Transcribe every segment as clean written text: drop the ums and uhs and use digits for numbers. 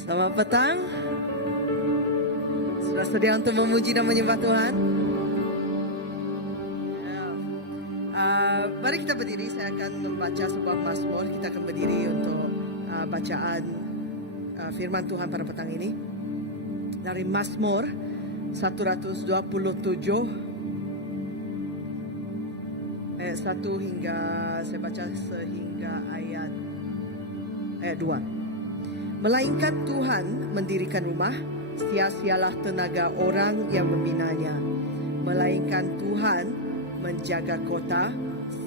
Selamat petang. Sudah sedia untuk memuji dan menyembah Tuhan? Ya. Mari kita berdiri. Saya akan membaca sebuah mazmur. Kita akan berdiri untuk bacaan firman Tuhan pada petang ini. Dari Mazmur 127 ayat 1 hingga saya baca sehingga ayat 2. Melainkan Tuhan mendirikan rumah, sia-sialah tenaga orang yang membinanya. Melainkan Tuhan menjaga kota,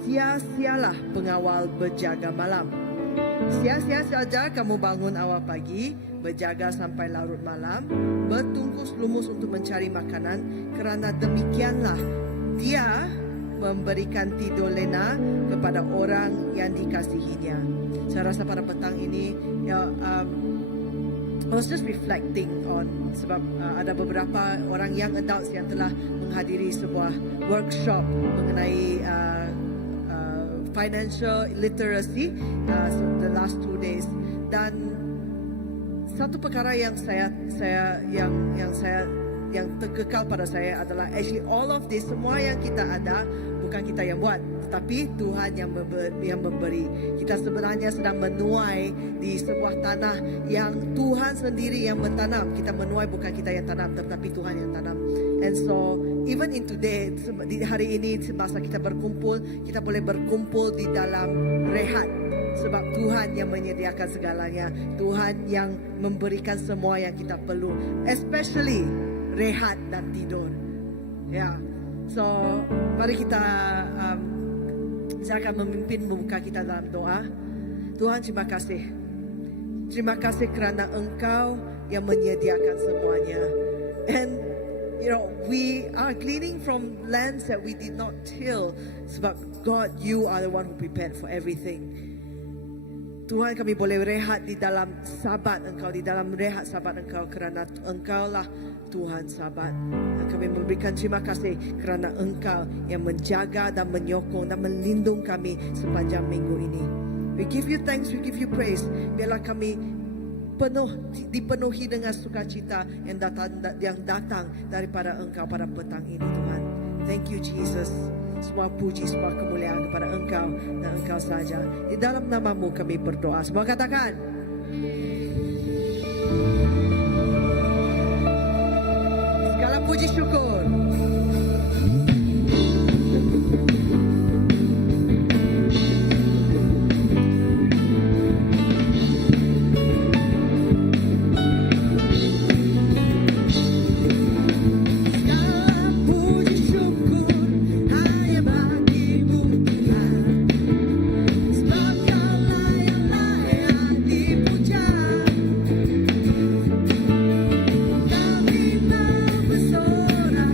sia-sialah pengawal berjaga malam. Sia-sia saja kamu bangun awal pagi, berjaga sampai larut malam, bertungkus lumus untuk mencari makanan, kerana demikianlah Dia memberikan tidur lena kepada orang yang dikasihinya. Saya rasa pada petang ini, I was just reflecting on sebab ada beberapa orang young adults yang telah menghadiri sebuah workshop mengenai financial literacy the last 2 days, dan satu perkara yang yang terkekal pada saya adalah actually all of this, semua yang kita ada bukan kita yang buat, tetapi Tuhan yang memberi. Kita sebenarnya sedang menuai di sebuah tanah yang Tuhan sendiri yang mentanam. Kita menuai, bukan kita yang tanam, tetapi Tuhan yang tanam. And so even in today, di hari ini semasa kita berkumpul, kita boleh berkumpul di dalam rehat. Sebab Tuhan yang menyediakan segalanya, Tuhan yang memberikan semua yang kita perlu, especially rehat dan tidur. Ya, so mari kita saya akan memimpin membuka kita dalam doa. Tuhan, terima kasih. Terima kasih kerana Engkau yang menyediakan semuanya. And you know, we are gleaning from lands that we did not till. Sebab God, you are the one who prepared for everything. Tuhan, kami boleh rehat di dalam sabat Engkau, di dalam rehat sabat Engkau, kerana Engkaulah Tuhan sabat. Dan kami memberikan terima kasih kerana Engkau yang menjaga dan menyokong dan melindung kami sepanjang minggu ini. We give you thanks, we give you praise. Biarlah kami dipenuhi dengan sukacita yang datang daripada Engkau pada petang ini, Tuhan. Thank you, Jesus. Semua puji, semua kemuliaan kepada Engkau dan Engkau saja. Di dalam nama-Mu kami berdoa. Semua katakan. Segala puji syukur. Sorak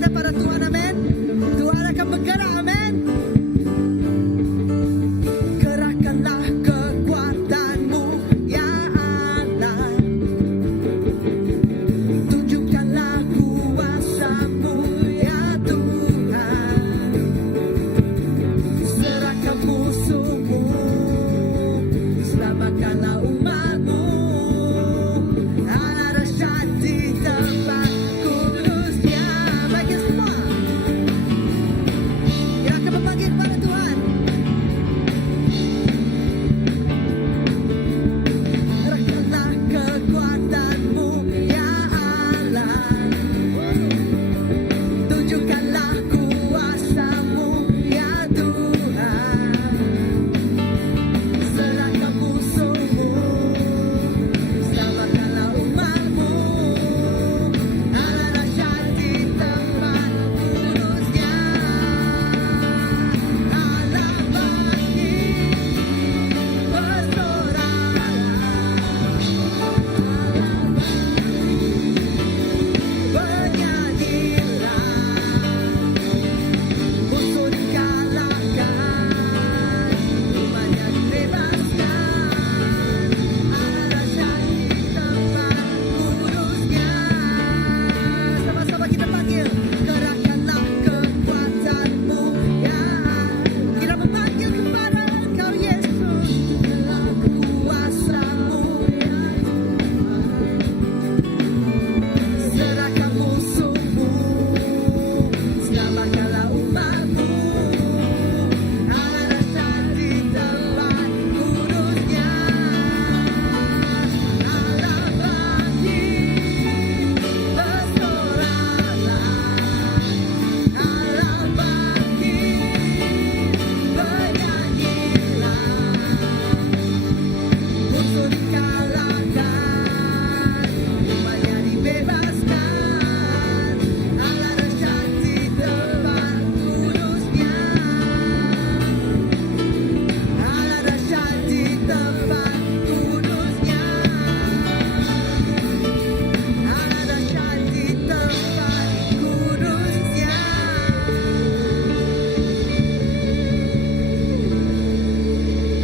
kita pada Tuhan, amin. Tuhan akan bergerak, amin. Gerakkanlah kekuatanmu, ya Allah. Tunjukkanlah kuasamu, ya Tuhan. Serahkan musuhmu, selamatkanlah umatmu. Allah dahsyat di tempat kudusnya. Bagi semua yang akan memanggil kepada Tuhan. Serahkanlah kekuatanmu, ya Allah. Tunjukkanlah kuasamu, ya Tuhan. Serahkan musuhmu, selamatkanlah umatmu. Allah dahsyat di tempat kudusnya. Allah bangkit, bersoralah. Bernyanyilah, musuh dikalahkan, umatnya dibebaskan. Allah dahsyat di tempat kudusnya. Sama-sama kita panggil, gerakkanlah kekuatanmu, ya Allah. Kita memanggil kepada Engkau, Yesus. Kuasamu, serahkan musuhmu, selamatkanlah umatmu. Allah dahsyat di tempat kudusnya. Allah bangkit, bersoralah. Allah bangkit, bernyanyilah. Musuh dikalahkan, umatnya dibebaskan. Allah dahsyat di tempat kudusnya. Allah dahsyat di tempat kudusnya. Allah dahsyat di tempat kudusnya.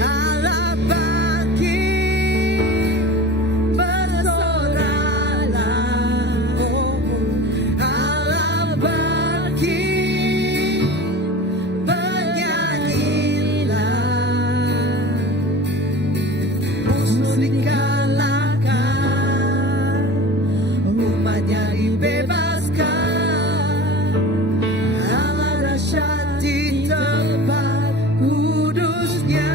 Allah bangkit, bersoralah. Allah bangkit, bernyanyilah. Musuh dikalahkan, umatnya dibebaskan. Allah dahsyat di tempat kudusnya.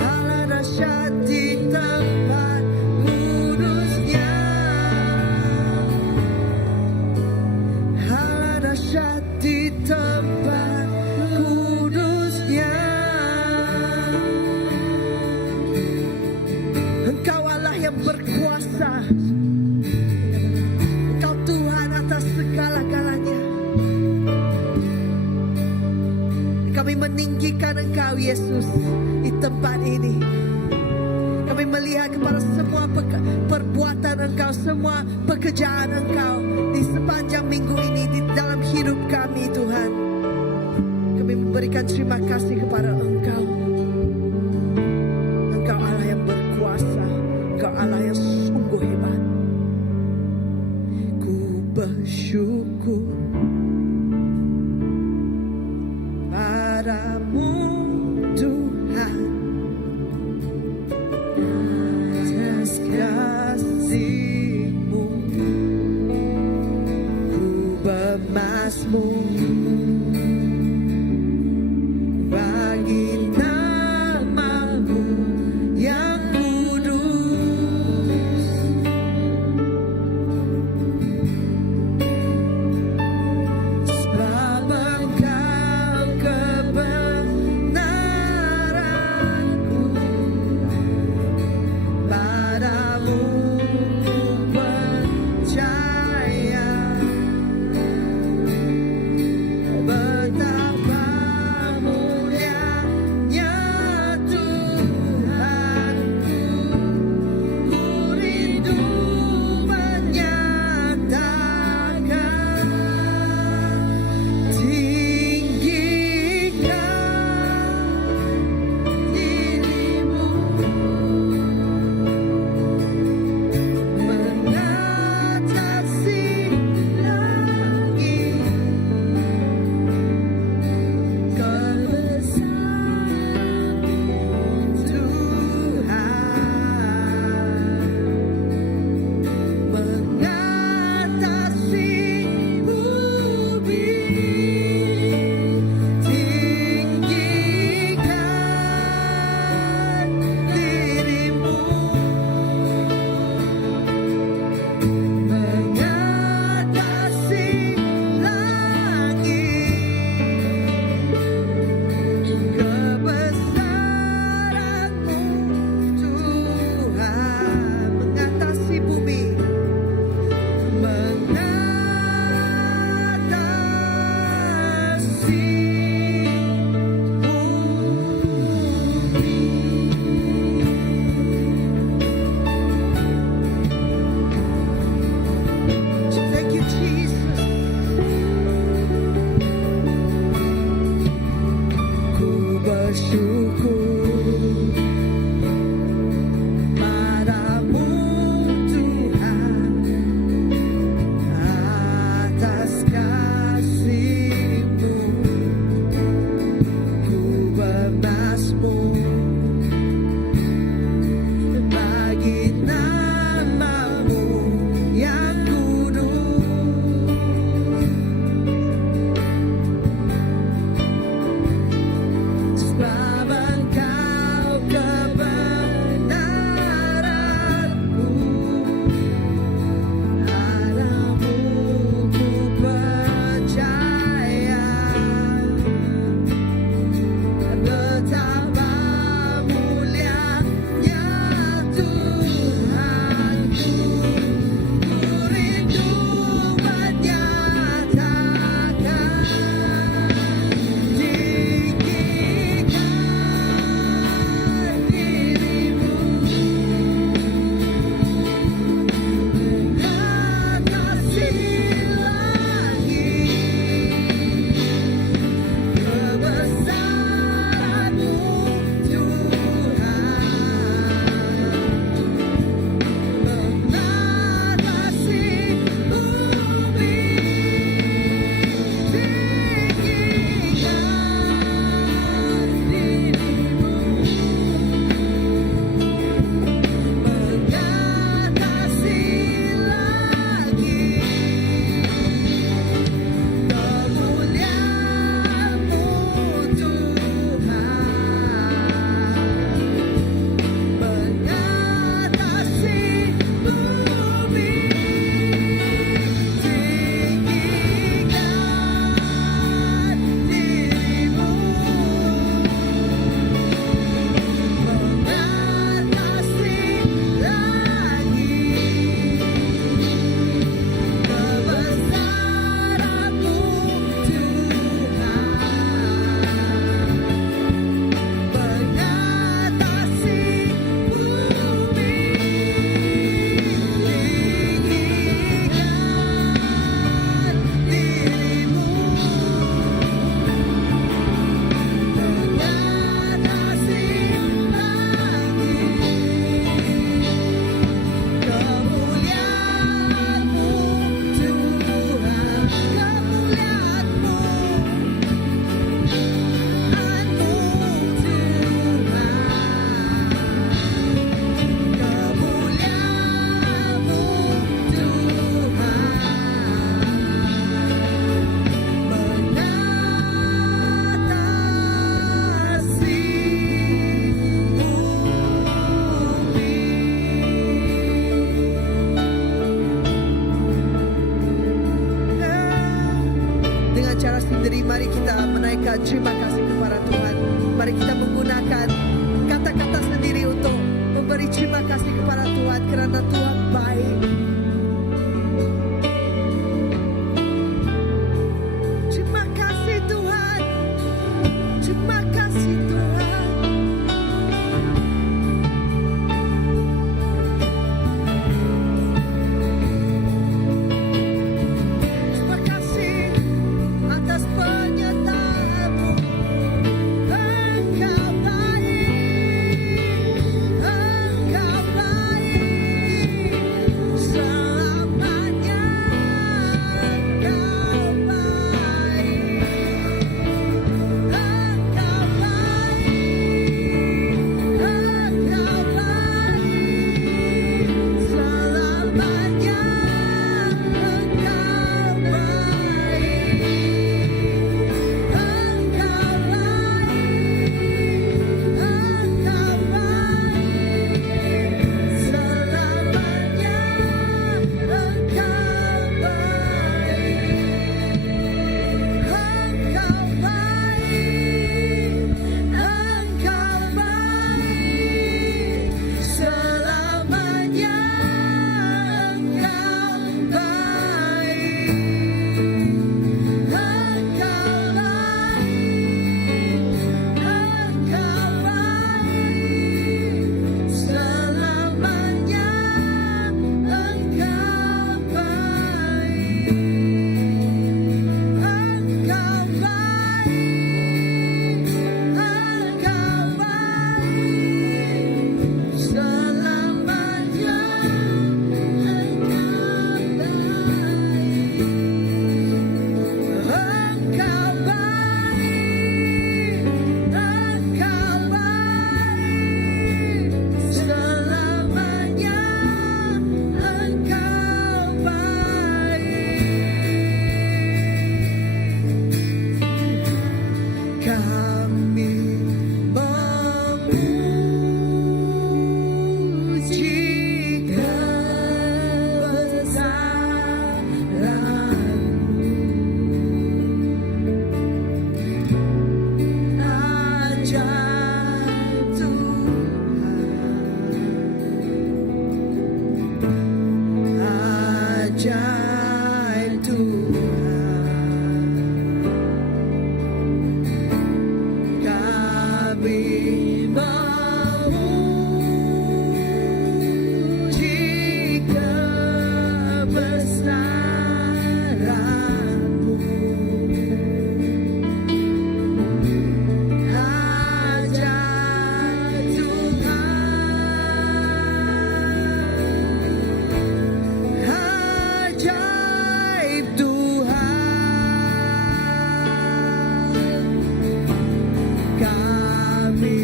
Allah dahsyat di tempat kudusnya. Allah dahsyat di tempat kudusnya. Engkau Allah yang berkuasa. Engkau Tuhan atas segala-galanya. Kami meninggikan Engkau, Yesus, di tempat ini. Kami melihat kepada semua perbuatan Engkau, semua pekerjaan Engkau di sepanjang minggu ini di dalam hidup kami, Tuhan. Kami memberikan terima kasih kepada Engkau. Engkau Allah yang berkuasa. Engkau Allah yang sungguh hebat. Ku bersyukur padamu, Tuhan, atas kasih-Mu. Ku bermazmur bagi nama-Mu yang kudus. Jadi mari kita menaikkan terima kasih kepada Tuhan. Mari kita menggunakan kata-kata sendiri untuk memberi terima kasih kepada Tuhan kerana Tuhan baik. Terima kasih Tuhan. Terima kasih Tuhan. Terima kasih atas penyertaan-Mu. Engkau baik. Engkau baik. Selamanya Engkau baik. Engkau baik. Engkau baik. Selamanya Engkau ajaib Tuhan. Kami memuji kebesaran-Mu. Ajaib Tuhan. Ajaib Tuhan. Kami memuji kebesaran-Mu. Ajaib Tuhan. Ajaib Tuhan. Kami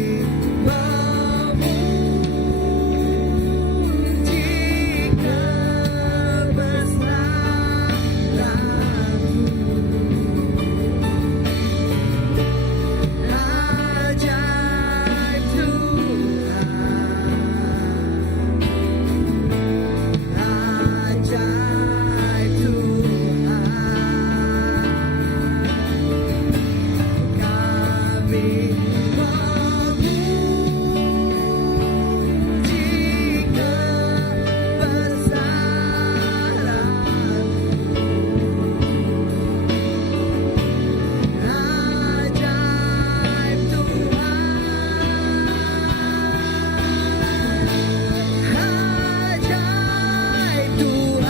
memuji kebesaran-Mu. Ajaib Tuhan. Ajaib Tuhan.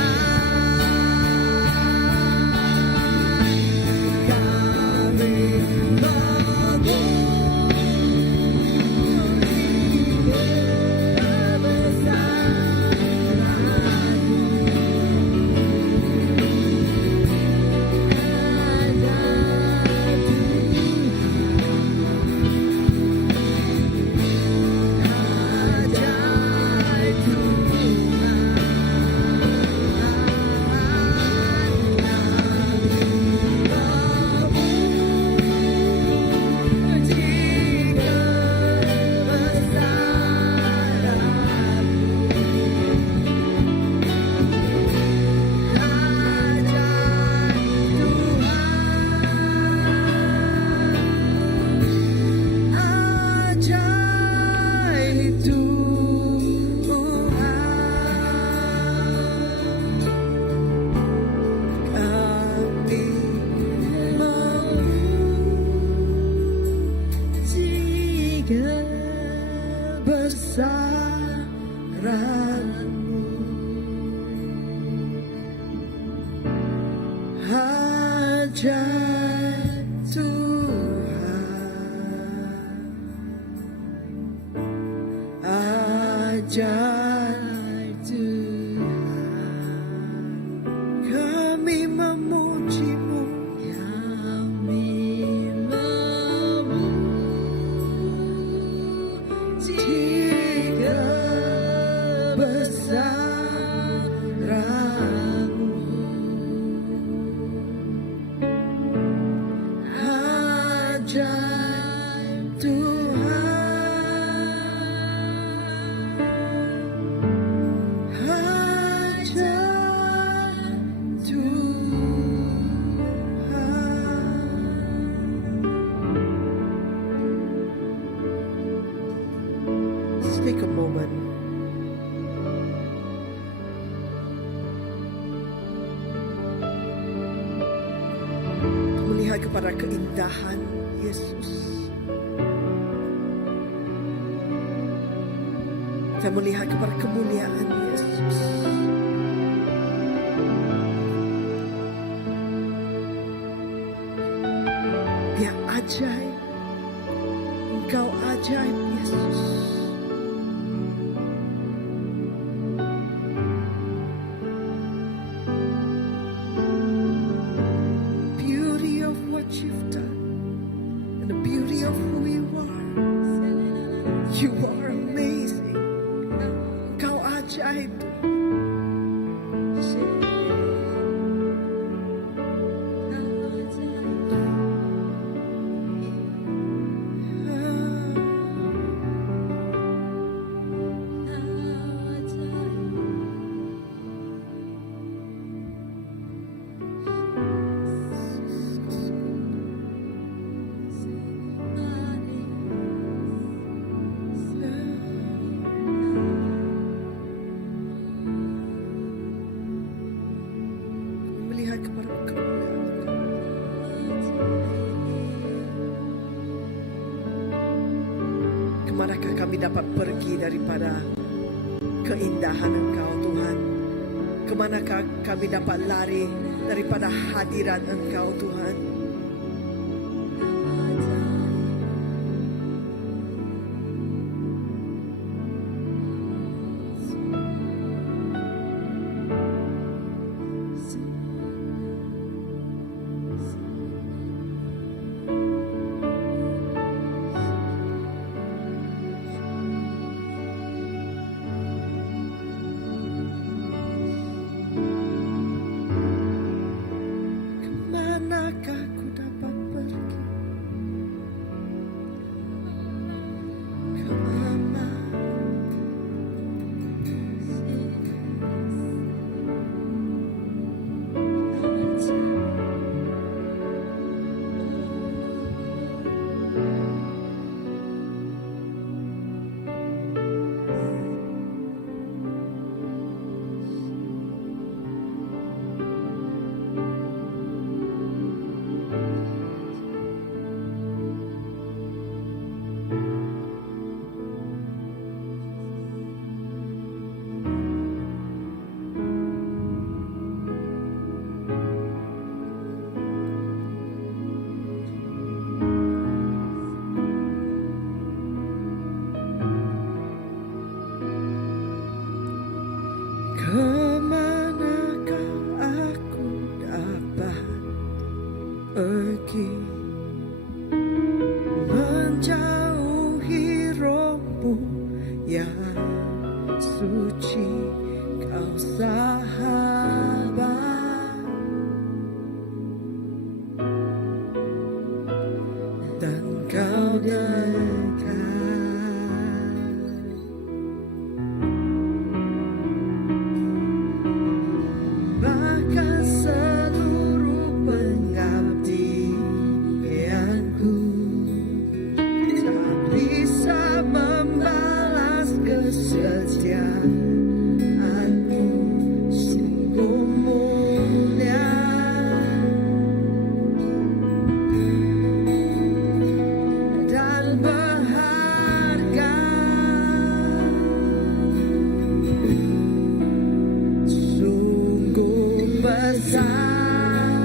Kami memuji kebesaran-Mu. ajaib Tuhan, ajaib Tuhan, kami memuji-Mu, kami memuji kebesaran-Mu, ajaib Tuhan, ajaib Tuhan. Let's take a moment. Melihat kepada keindahan Yesus. Kita melihat kepada kemuliaan Yesus. Dia ajaib. Engkau ajaib Yesus. Beauty of what you've done and the beauty of who you are. You are amazing. Engkau ajaib. Melihat kepada kemuliaan. Kemanakah kami dapat pergi daripada keindahan Engkau Tuhan? Kemanakah kami dapat lari daripada hadirat Engkau Tuhan? Kemanakah ku dapat pergi? Kemana? Kemanakah aku dapat pergi menjauhi rohmu yang suci, kau sahabat dan kau dekat. Bahkan seluruh pengabdianku tak bisa membalas kesetiaanmu, sungguh mulia dan berharga. Sungguh besar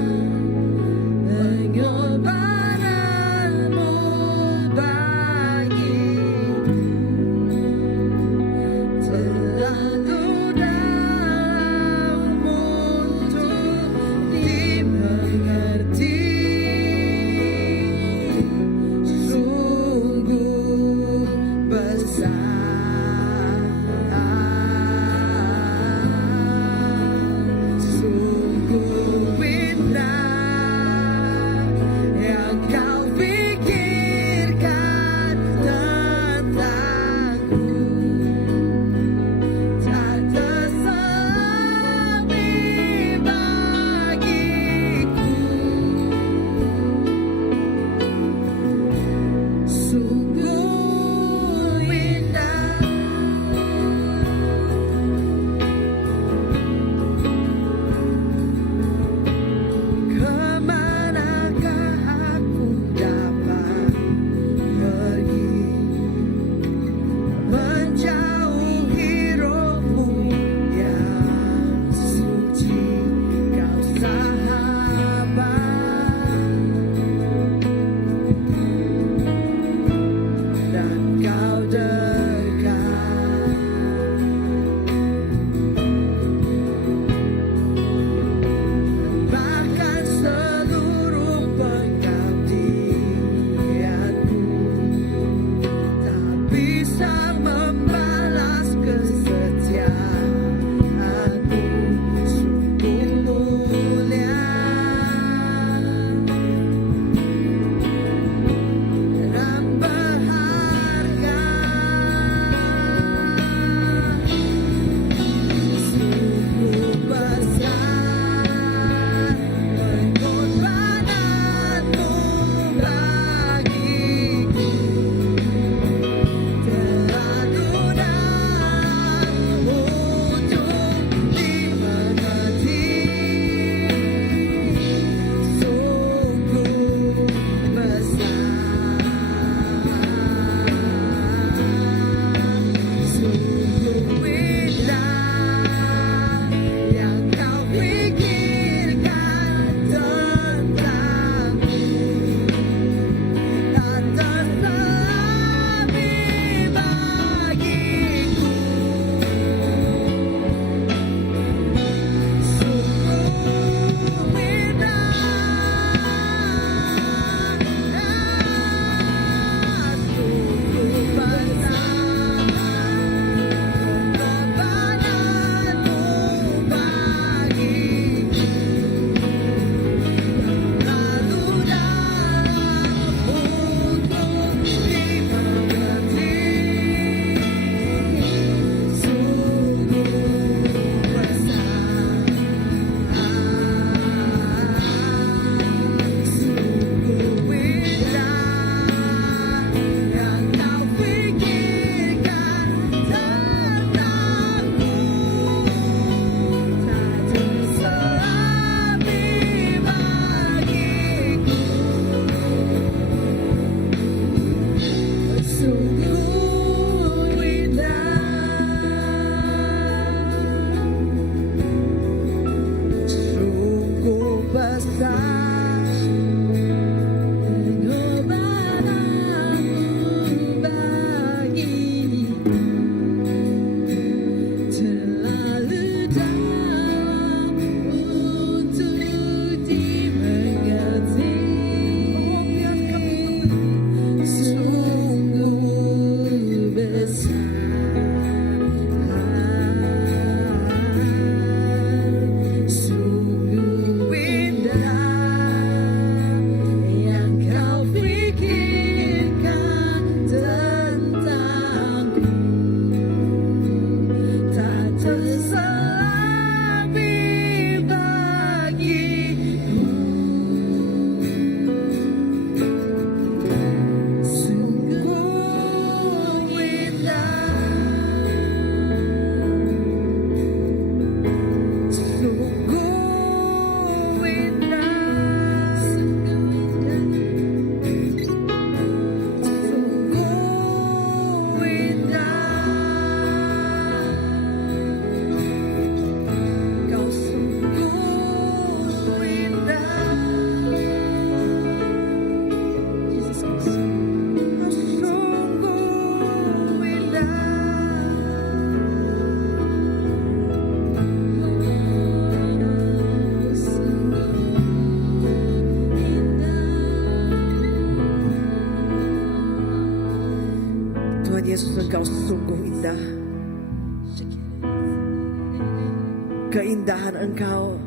Keindahan Engkau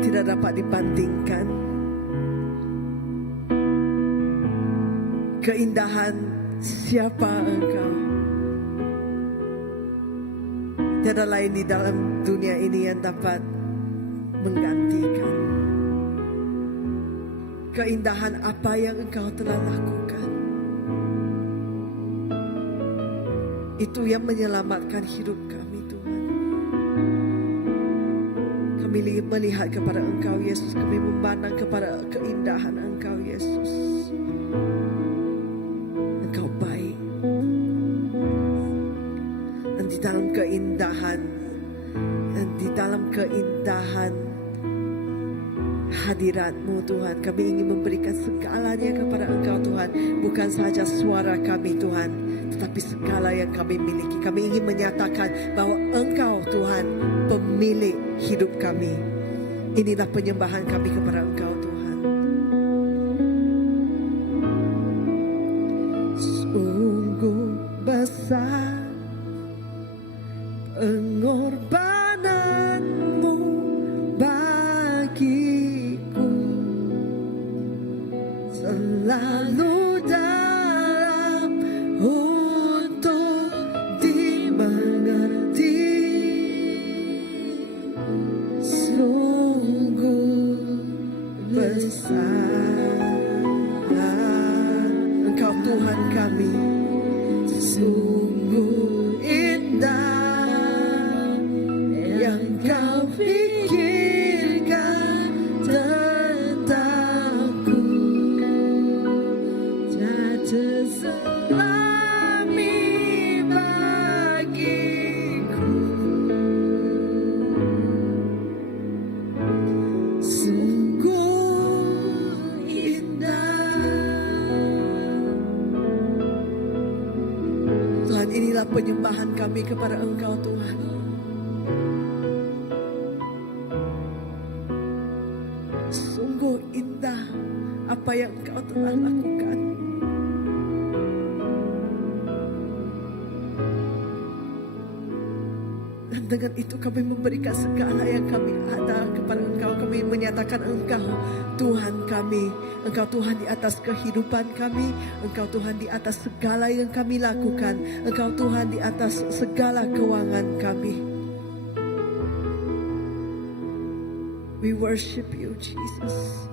tidak dapat dibandingkan. Keindahan siapa Engkau? Tiada lain di dalam dunia ini yang dapat menggantikan. Keindahan apa yang Engkau telah lakukan, itu yang menyelamatkan hidup kami, Tuhan. Kami melihat kepada Engkau, Yesus. Kami memandang kepada keindahan Engkau, Yesus. Engkau baik. Dan di dalam keindahan, hadirat-Mu, Tuhan, kami ingin memberikan segalanya kepada Engkau, Tuhan. Bukan saja suara kami, Tuhan, tetapi segala yang kami miliki. Kami ingin menyatakan bahwa Engkau, Tuhan, pemilik hidup kami. Inilah penyembahan kami kepada Engkau, Tuhan. Sungguh besar pengorbanan-Mu bagiku, selalu dalam untuk dimengerti. Sungguh besar Engkau, Tuhan kami. Sungguh indah yang Kau pikirkan tentangku. Tiada selami bagiku. Sungguh indah. Tuhan, inilah penyembahan kami kepada Engkau, Tuhan. Sungguh indah apa yang Engkau telah lakukan. Dan dengan itu kami memberikan segala yang kami ada kepada Engkau. Kami menyatakan Engkau Tuhan kami. Engkau Tuhan di atas kehidupan kami. Engkau Tuhan di atas segala yang kami lakukan. Engkau Tuhan di atas segala keuangan kami. We worship you, Jesus.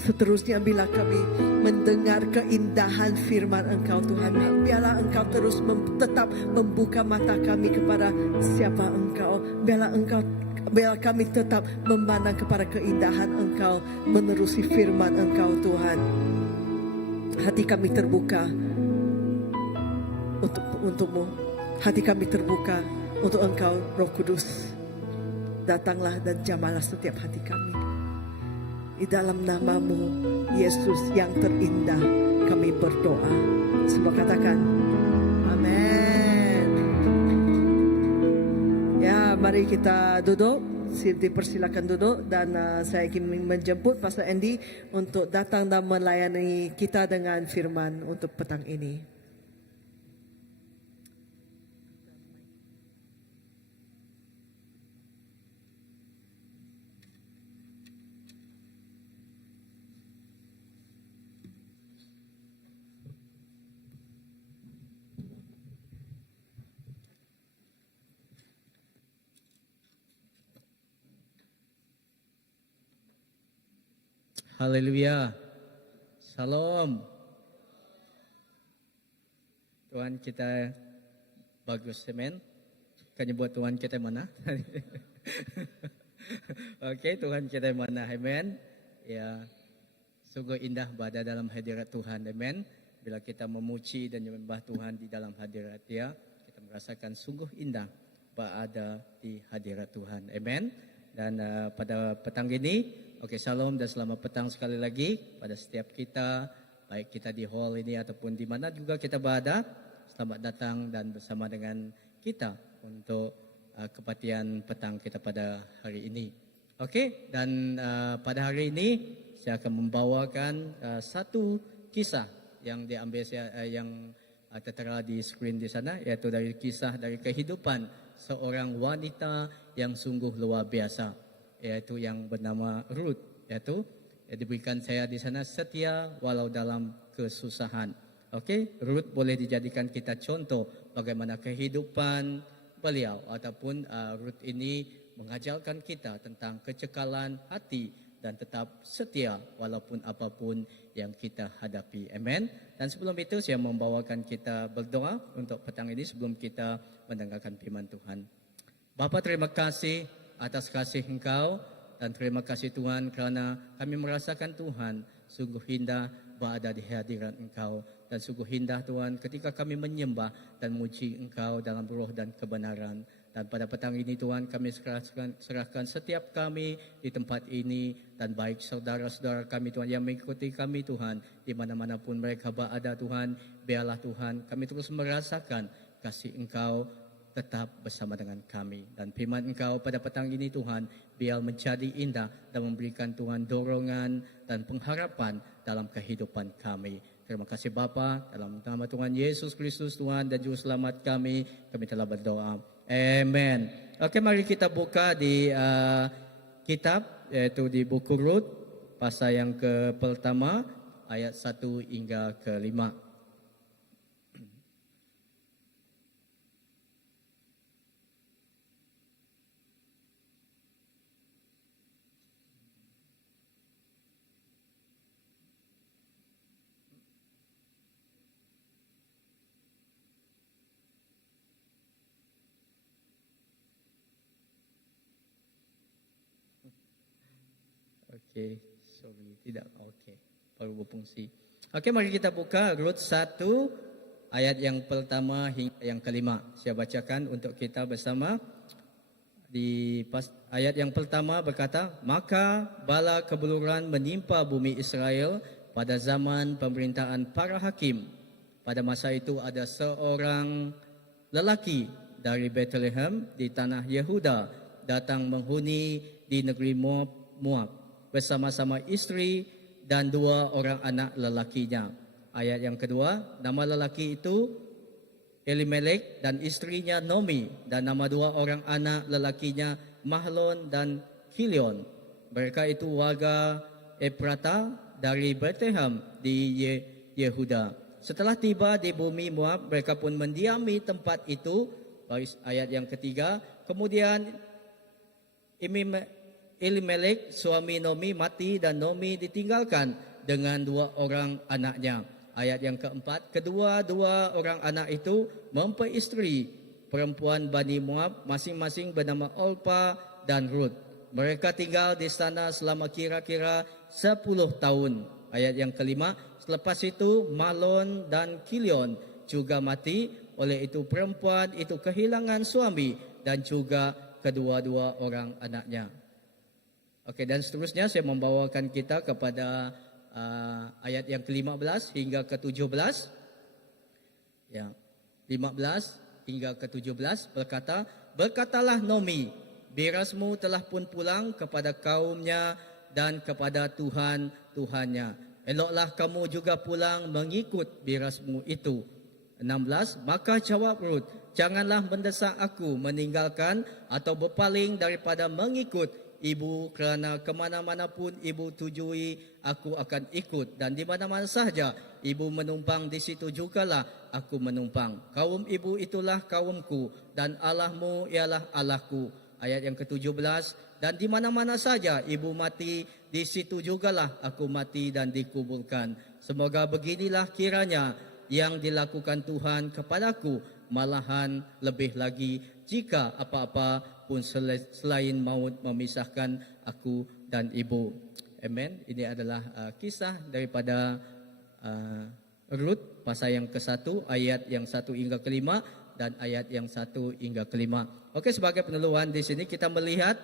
Seterusnya bila kami mendengar keindahan firman Engkau, Tuhan, biarlah Engkau terus tetap membuka mata kami kepada siapa Engkau. Biarlah kami tetap memandang kepada keindahan Engkau, menerusi firman Engkau, Tuhan. Hati kami terbuka untuk-Mu. Hati kami terbuka untuk Engkau, Roh Kudus. Datanglah dan jamalah setiap hati kami. Di dalam nama-Mu, Yesus yang terindah, kami berdoa. Semua katakan, amin. Ya, mari kita duduk. Dipersilakan duduk. Dan saya ingin menjemput Pastor Andy untuk datang dan melayani kita dengan firman untuk petang ini. Haleluya. Shalom. Tuhan kita bagus, amen. Kan buat Tuhan kita mana? Oke, Tuhan kita mana, amen. Ya, sungguh indah berada dalam hadirat Tuhan, amen. Bila kita memuji dan menyembah Tuhan di dalam hadirat Dia, kita merasakan sungguh indah berada di hadirat Tuhan, amen. Dan pada petang ini, oke, salam dan selamat petang sekali lagi pada setiap kita, baik kita di hall ini ataupun di mana juga kita berada. Selamat datang dan bersama dengan kita untuk kebaktian petang kita pada hari ini. Oke, dan pada hari ini saya akan membawakan satu kisah yang diambil yang tertera di skrin di sana, iaitu dari kisah dari kehidupan seorang wanita yang sungguh luar biasa, iaitu yang bernama Ruth, iaitu diberikan saya di sana setia walau dalam kesusahan. Okey, Ruth boleh dijadikan kita contoh bagaimana kehidupan beliau ataupun Ruth ini mengajarkan kita tentang kecekalan hati dan tetap setia walaupun apapun yang kita hadapi. Amen. Dan sebelum itu saya membawakan kita berdoa untuk petang ini sebelum kita mendengarkan firman Tuhan. Bapa, terima kasih atas kasih Engkau dan terima kasih Tuhan kerana kami merasakan Tuhan sungguh indah berada di hadirat Engkau. Dan sungguh indah Tuhan ketika kami menyembah dan memuji Engkau dalam roh dan kebenaran. Dan pada petang ini Tuhan kami serahkan setiap kami di tempat ini. Dan baik saudara-saudara kami Tuhan yang mengikuti kami Tuhan. Di mana-mana pun mereka berada Tuhan. Biarlah Tuhan kami terus merasakan kasih Engkau tetap bersama dengan kami. Dan firman Engkau pada petang ini Tuhan biar menjadi indah dan memberikan Tuhan dorongan dan pengharapan dalam kehidupan kami. Terima kasih Bapa, dalam nama Tuhan Yesus Kristus Tuhan dan Juru Selamat kami telah berdoa. Amen. Okey, mari kita buka di kitab, yaitu di buku Rut, pasal yang pertama, ayat 1 hingga ke 5. Okey, sorry, tidak. Okey, baru berfungsi. Okey, mari kita buka Rut 1 ayat yang pertama hingga yang kelima. Saya bacakan untuk kita bersama. Di ayat yang pertama berkata, maka bala keburukan menimpa bumi Israel pada zaman pemerintahan para hakim. Pada masa itu ada seorang lelaki dari Bethlehem di tanah Yehuda datang menghuni di negeri Moab bersama-sama istri dan 2 orang anak lelakinya. Ayat yang kedua, nama lelaki itu Elimelek dan istrinya Nomi, dan nama 2 orang anak lelakinya Mahlon dan Kilion. Mereka itu warga Efrata dari Bethlehem di Yehuda. Setelah tiba di bumi Moab, mereka pun mendiami tempat itu. Ayat yang ketiga, kemudian Elimelek suami Nomi mati dan Nomi ditinggalkan dengan 2 orang anaknya. Ayat yang keempat, kedua-dua orang anak itu memperistri perempuan Bani Moab masing-masing bernama Orpa dan Rut. Mereka tinggal di sana selama kira-kira 10 tahun. Ayat yang kelima, selepas itu Mahlon dan Kilion juga mati. Oleh itu perempuan itu kehilangan suami dan juga kedua-dua orang anaknya. Okey, dan seterusnya saya membawakan kita kepada ayat yang ke-15 hingga ke-17. Ya, 15 hingga ke-17 berkata, berkatalah Nomi, birasmu telah pun pulang kepada kaumnya dan kepada Tuhan-Tuhannya. Eloklah kamu juga pulang mengikut birasmu itu. 16, maka jawab Rut, janganlah mendesak aku meninggalkan atau berpaling daripada mengikut ibu, kerana kemana-mana pun ibu tujui, aku akan ikut. Dan di mana-mana sahaja ibu menumpang, di situ jugalah aku menumpang. Kaum ibu itulah kaumku, dan Allahmu ialah Allahku. Ayat yang ke-17, dan di mana-mana saja ibu mati, di situ jugalah aku mati dan dikuburkan. Semoga beginilah kiranya yang dilakukan Tuhan kepadaku, malahan lebih lagi jika apa-apa pun selain maut memisahkan aku dan ibu. Amen. Ini adalah kisah daripada Rut pasal yang ke-1 ayat yang 1 hingga ke-5 dan ayat yang 1 hingga ke-5. Okey, sebagai peneluan di sini kita melihat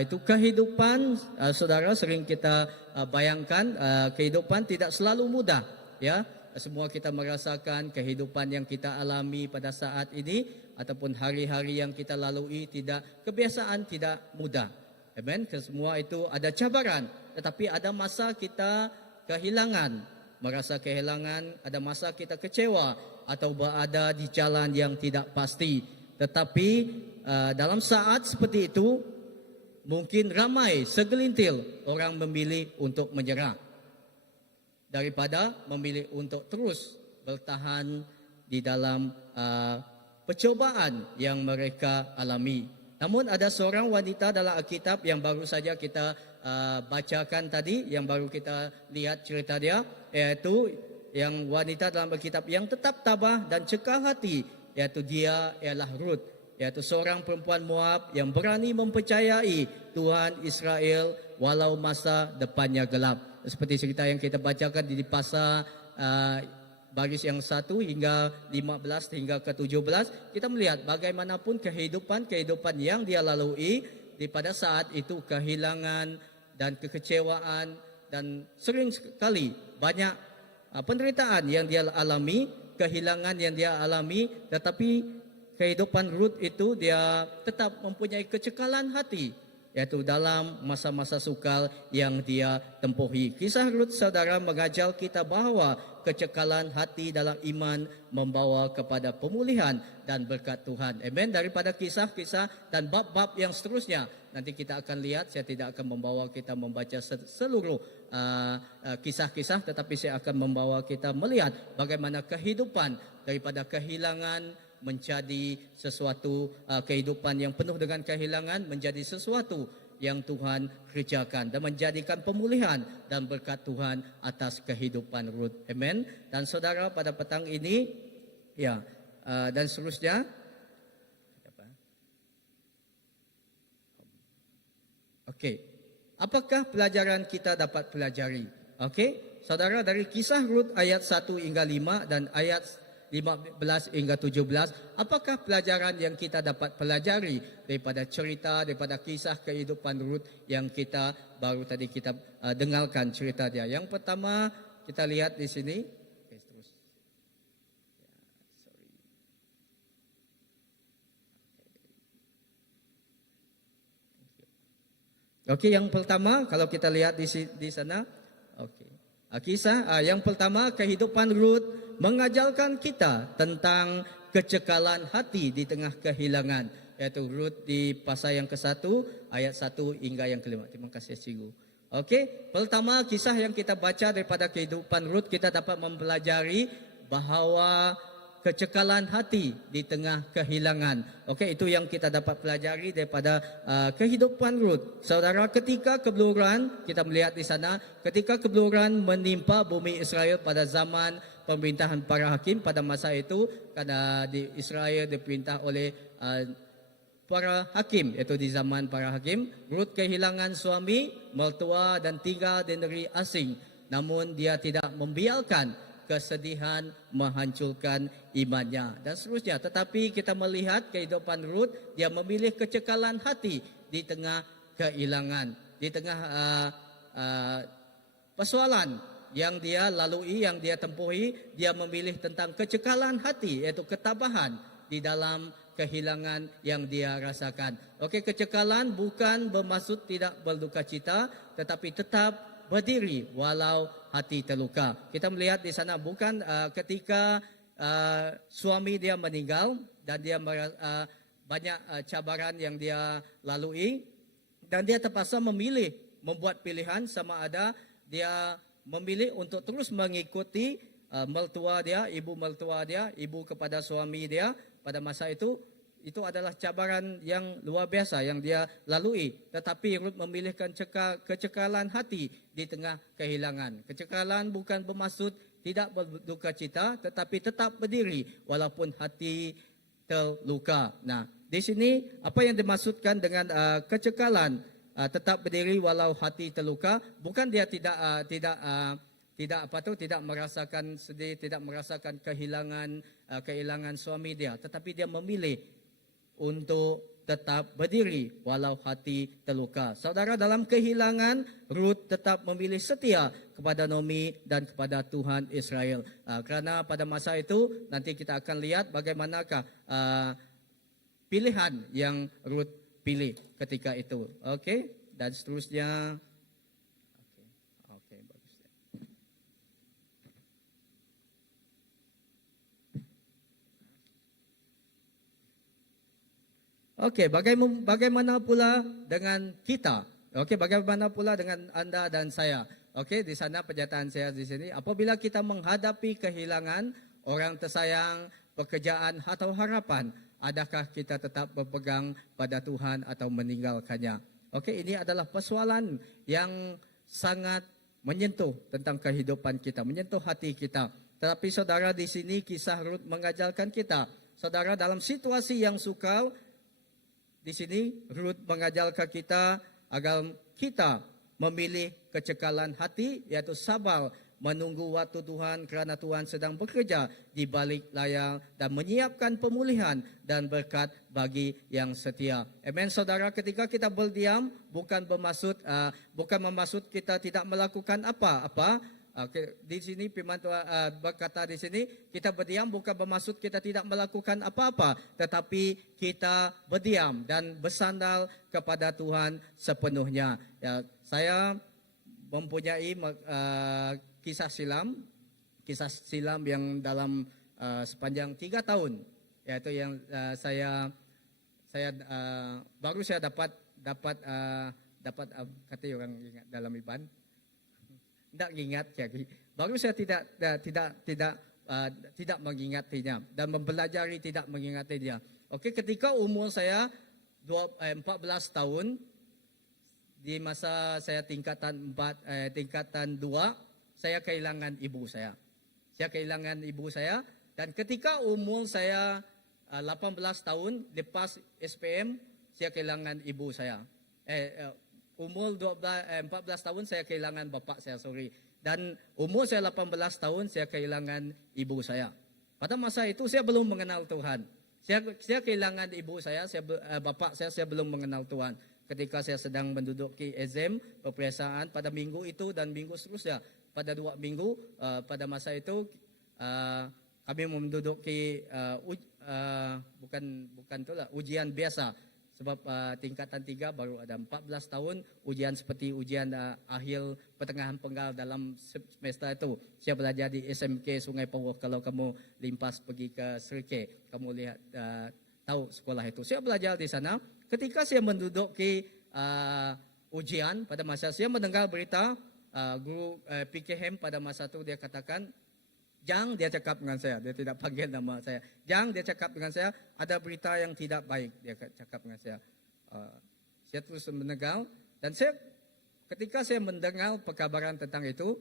itu kehidupan saudara, sering kita bayangkan kehidupan tidak selalu mudah, ya. Semua kita merasakan kehidupan yang kita alami pada saat ini ataupun hari-hari yang kita lalui kebiasaan tidak mudah. Amen. Semua itu ada cabaran, tetapi ada masa kita kehilangan merasa kehilangan, ada masa kita kecewa atau berada di jalan yang tidak pasti. Tetapi dalam saat seperti itu, mungkin ramai segelintir orang memilih untuk menyerah daripada memilih untuk terus bertahan di dalam percobaan yang mereka alami. Namun ada seorang wanita dalam Alkitab yang baru saja kita bacakan tadi, yang baru kita lihat cerita dia, iaitu yang wanita dalam Alkitab yang tetap tabah dan cekal hati, iaitu dia ialah Ruth, iaitu seorang perempuan Moab yang berani mempercayai Tuhan Israel walau masa depannya gelap. Seperti cerita yang kita bacakan di pasal baris yang 1 hingga 15 hingga ke 17, kita melihat bagaimanapun kehidupan yang dia lalui di pada saat itu, kehilangan dan kekecewaan dan sering sekali banyak penderitaan yang dia alami, kehilangan yang dia alami, tetapi kehidupan Ruth itu dia tetap mempunyai kecekalan hati, yaitu dalam masa-masa sukar yang dia tempuhi. Kisah Ruth, saudara, mengajar kita bahawa kecekalan hati dalam iman membawa kepada pemulihan dan berkat Tuhan. Amen. Daripada kisah-kisah dan bab-bab yang seterusnya, nanti kita akan lihat, saya tidak akan membawa kita membaca seluruh kisah-kisah, tetapi saya akan membawa kita melihat bagaimana kehidupan daripada kehilangan menjadi sesuatu, kehidupan yang penuh dengan kehilangan menjadi sesuatu yang Tuhan kerjakan dan menjadikan pemulihan dan berkat Tuhan atas kehidupan Ruth. Amen. Dan saudara, pada petang ini ya, dan seterusnya, okey, apakah pelajaran kita dapat pelajari? Okey, saudara, dari kisah Ruth ayat 1 hingga 5 dan ayat 15 hingga 17, apakah pelajaran yang kita dapat pelajari daripada cerita, daripada kisah kehidupan Ruth yang kita baru tadi kita dengarkan cerita dia? Yang pertama, kita lihat di sini. Okey, yang pertama kalau kita lihat di sana, okey. Kisah yang pertama, kehidupan Ruth mengajarkan kita tentang kecekalan hati di tengah kehilangan, iaitu Ruth di pasal yang ke-1 ayat 1 hingga yang ke-5. Terima kasih cikgu. Okey, pertama kisah yang kita baca daripada kehidupan Ruth, kita dapat mempelajari bahawa kecekalan hati di tengah kehilangan. Okey, itu yang kita dapat pelajari daripada kehidupan Ruth. Saudara, ketika kebeluran, kita melihat di sana, ketika kebeluran menimpa bumi Israel pada zaman pemerintahan para hakim pada masa itu, karena di Israel diperintah oleh para hakim, iaitu di zaman para hakim, Ruth kehilangan suami, mertua dan tinggal di negeri asing. Namun dia tidak membiarkan kesedihan menghancurkan imannya dan seterusnya. Tetapi kita melihat kehidupan Ruth, dia memilih kecekalan hati di tengah kehilangan, di tengah persoalan yang dia lalui, yang dia tempuhi. Dia memilih tentang kecekalan hati, iaitu ketabahan di dalam kehilangan yang dia rasakan. Okey, kecekalan bukan bermaksud tidak berduka cita, tetapi tetap berdiri walau hati terluka. Kita melihat di sana bukan ketika suami dia meninggal dan dia banyak cabaran yang dia lalui, dan dia terpaksa memilih, membuat pilihan sama ada dia memilih untuk terus mengikuti mertua dia, ibu mertua dia, ibu kepada suami dia pada masa itu. Itu adalah cabaran yang luar biasa yang dia lalui. Tetapi Ruth memilihkan kecekalan hati di tengah kehilangan. Kecekalan bukan bermaksud tidak berduka cita, tetapi tetap berdiri walaupun hati terluka. Nah, di sini apa yang dimaksudkan dengan kecekalan tetap berdiri walau hati terluka? Bukan dia tidak merasakan sedih, tidak merasakan kehilangan suami dia, tetapi dia memilih untuk tetap berdiri walau hati terluka. Saudara, dalam kehilangan, Ruth tetap memilih setia kepada Naomi dan kepada Tuhan Israel. Kerana pada masa itu nanti kita akan lihat bagaimanakah pilihan yang Ruth pilih ketika itu. Okey, dan seterusnya. Okey, bagus. Okey, bagaimana pula dengan kita? Okey, bagaimana pula dengan anda dan saya? Okey, di sana pernyataan saya di sini, apabila kita menghadapi kehilangan orang tersayang, pekerjaan atau harapan, adakah kita tetap berpegang pada Tuhan atau meninggalkannya? Okey, ini adalah persoalan yang sangat menyentuh tentang kehidupan kita, menyentuh hati kita. Tetapi saudara, di sini kisah Rut mengajarkan kita, saudara, dalam situasi yang sukar, di sini Rut mengajarkan kita agar kita memilih kecekalan hati, yaitu sabar menunggu waktu Tuhan kerana Tuhan sedang bekerja di balik layar dan menyiapkan pemulihan dan berkat bagi yang setia. Amen, saudara. Ketika kita berdiam, bukan bermaksud kita tidak melakukan apa-apa. Di sini firman Tuhan berkata di sini, kita berdiam bukan bermaksud kita tidak melakukan apa-apa, tetapi kita berdiam dan bersandar kepada Tuhan sepenuhnya. Ya, saya mempunyai kisah silam yang dalam sepanjang 3 tahun, yaitu yang baru saya dapat kata orang ingat dalam Iban. Tidak ingat lagi. Baru saya tidak mengingatinya dan mempelajari tidak mengingatinya. Okey, ketika umur saya 14 tahun, di masa saya tingkatan 2, saya kehilangan ibu saya. Saya kehilangan ibu saya, dan ketika umur saya 18 tahun lepas SPM, saya kehilangan ibu saya. Umur 14 tahun saya kehilangan bapa saya, dan umur saya 18 tahun saya kehilangan ibu saya. Pada masa itu saya belum mengenal Tuhan. Saya kehilangan ibu saya, bapa saya belum mengenal Tuhan. Ketika saya sedang menduduki exam peperiksaan pada minggu itu dan minggu seterusnya, pada 2 minggu pada masa itu kami menduduki ujian biasa. Sebab tingkatan 3 baru ada 14 tahun, ujian seperti ujian akhir pertengahan penggal dalam semester itu. Saya belajar di SMK Sungai Powoh. Kalau kamu limpas pergi ke Serikay, kamu lihat tahu sekolah itu. Saya belajar di sana. Ketika saya menduduki ujian, pada masa saya mendengar berita, guru PKM pada masa itu dia katakan, Jang, dia cakap dengan saya, dia tidak panggil nama saya. Jang, dia cakap dengan saya, ada berita yang tidak baik, dia cakap dengan saya. Saya terus mendengar, dan ketika saya mendengar perkabaran tentang itu,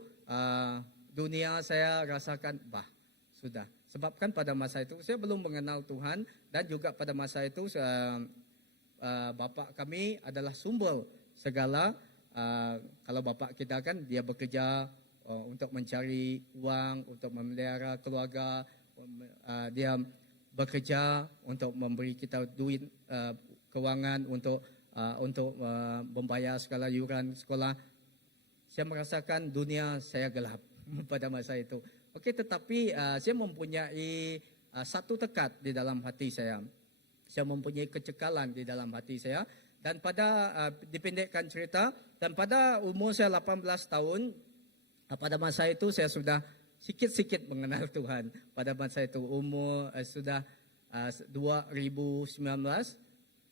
dunia saya rasakan, sudah. Sebab kan pada masa itu saya belum mengenal Tuhan, dan juga pada masa itu bapa kami adalah sumber segala. Kalau bapa kita kan dia bekerja untuk mencari uang, untuk memelihara keluarga, dia bekerja untuk memberi kita duit, kewangan untuk membayar segala yuran sekolah. Saya merasakan dunia saya gelap pada masa itu. Okey, tetapi saya mempunyai satu tekad di dalam hati saya. Saya mempunyai kecekalan di dalam hati saya, dan pada dipendekkan cerita, dan pada umur saya 18 tahun, pada masa itu saya sudah sikit-sikit mengenal Tuhan. Pada masa itu umur sudah 2019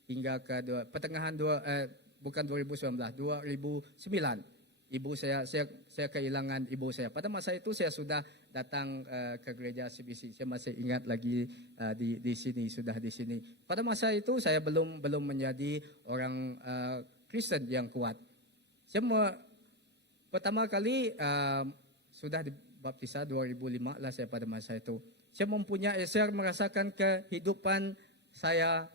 hingga ke pertengahan bukan 2019, 2009. Ibu saya kehilangan ibu saya. Pada masa itu saya sudah datang ke gereja CBC. Saya masih ingat lagi di sini, sudah di sini. Pada masa itu saya belum menjadi orang Kristen yang kuat. Saya pertama kali sudah dibaptisa 2005 lah saya pada masa itu. Saya merasakan kehidupan saya,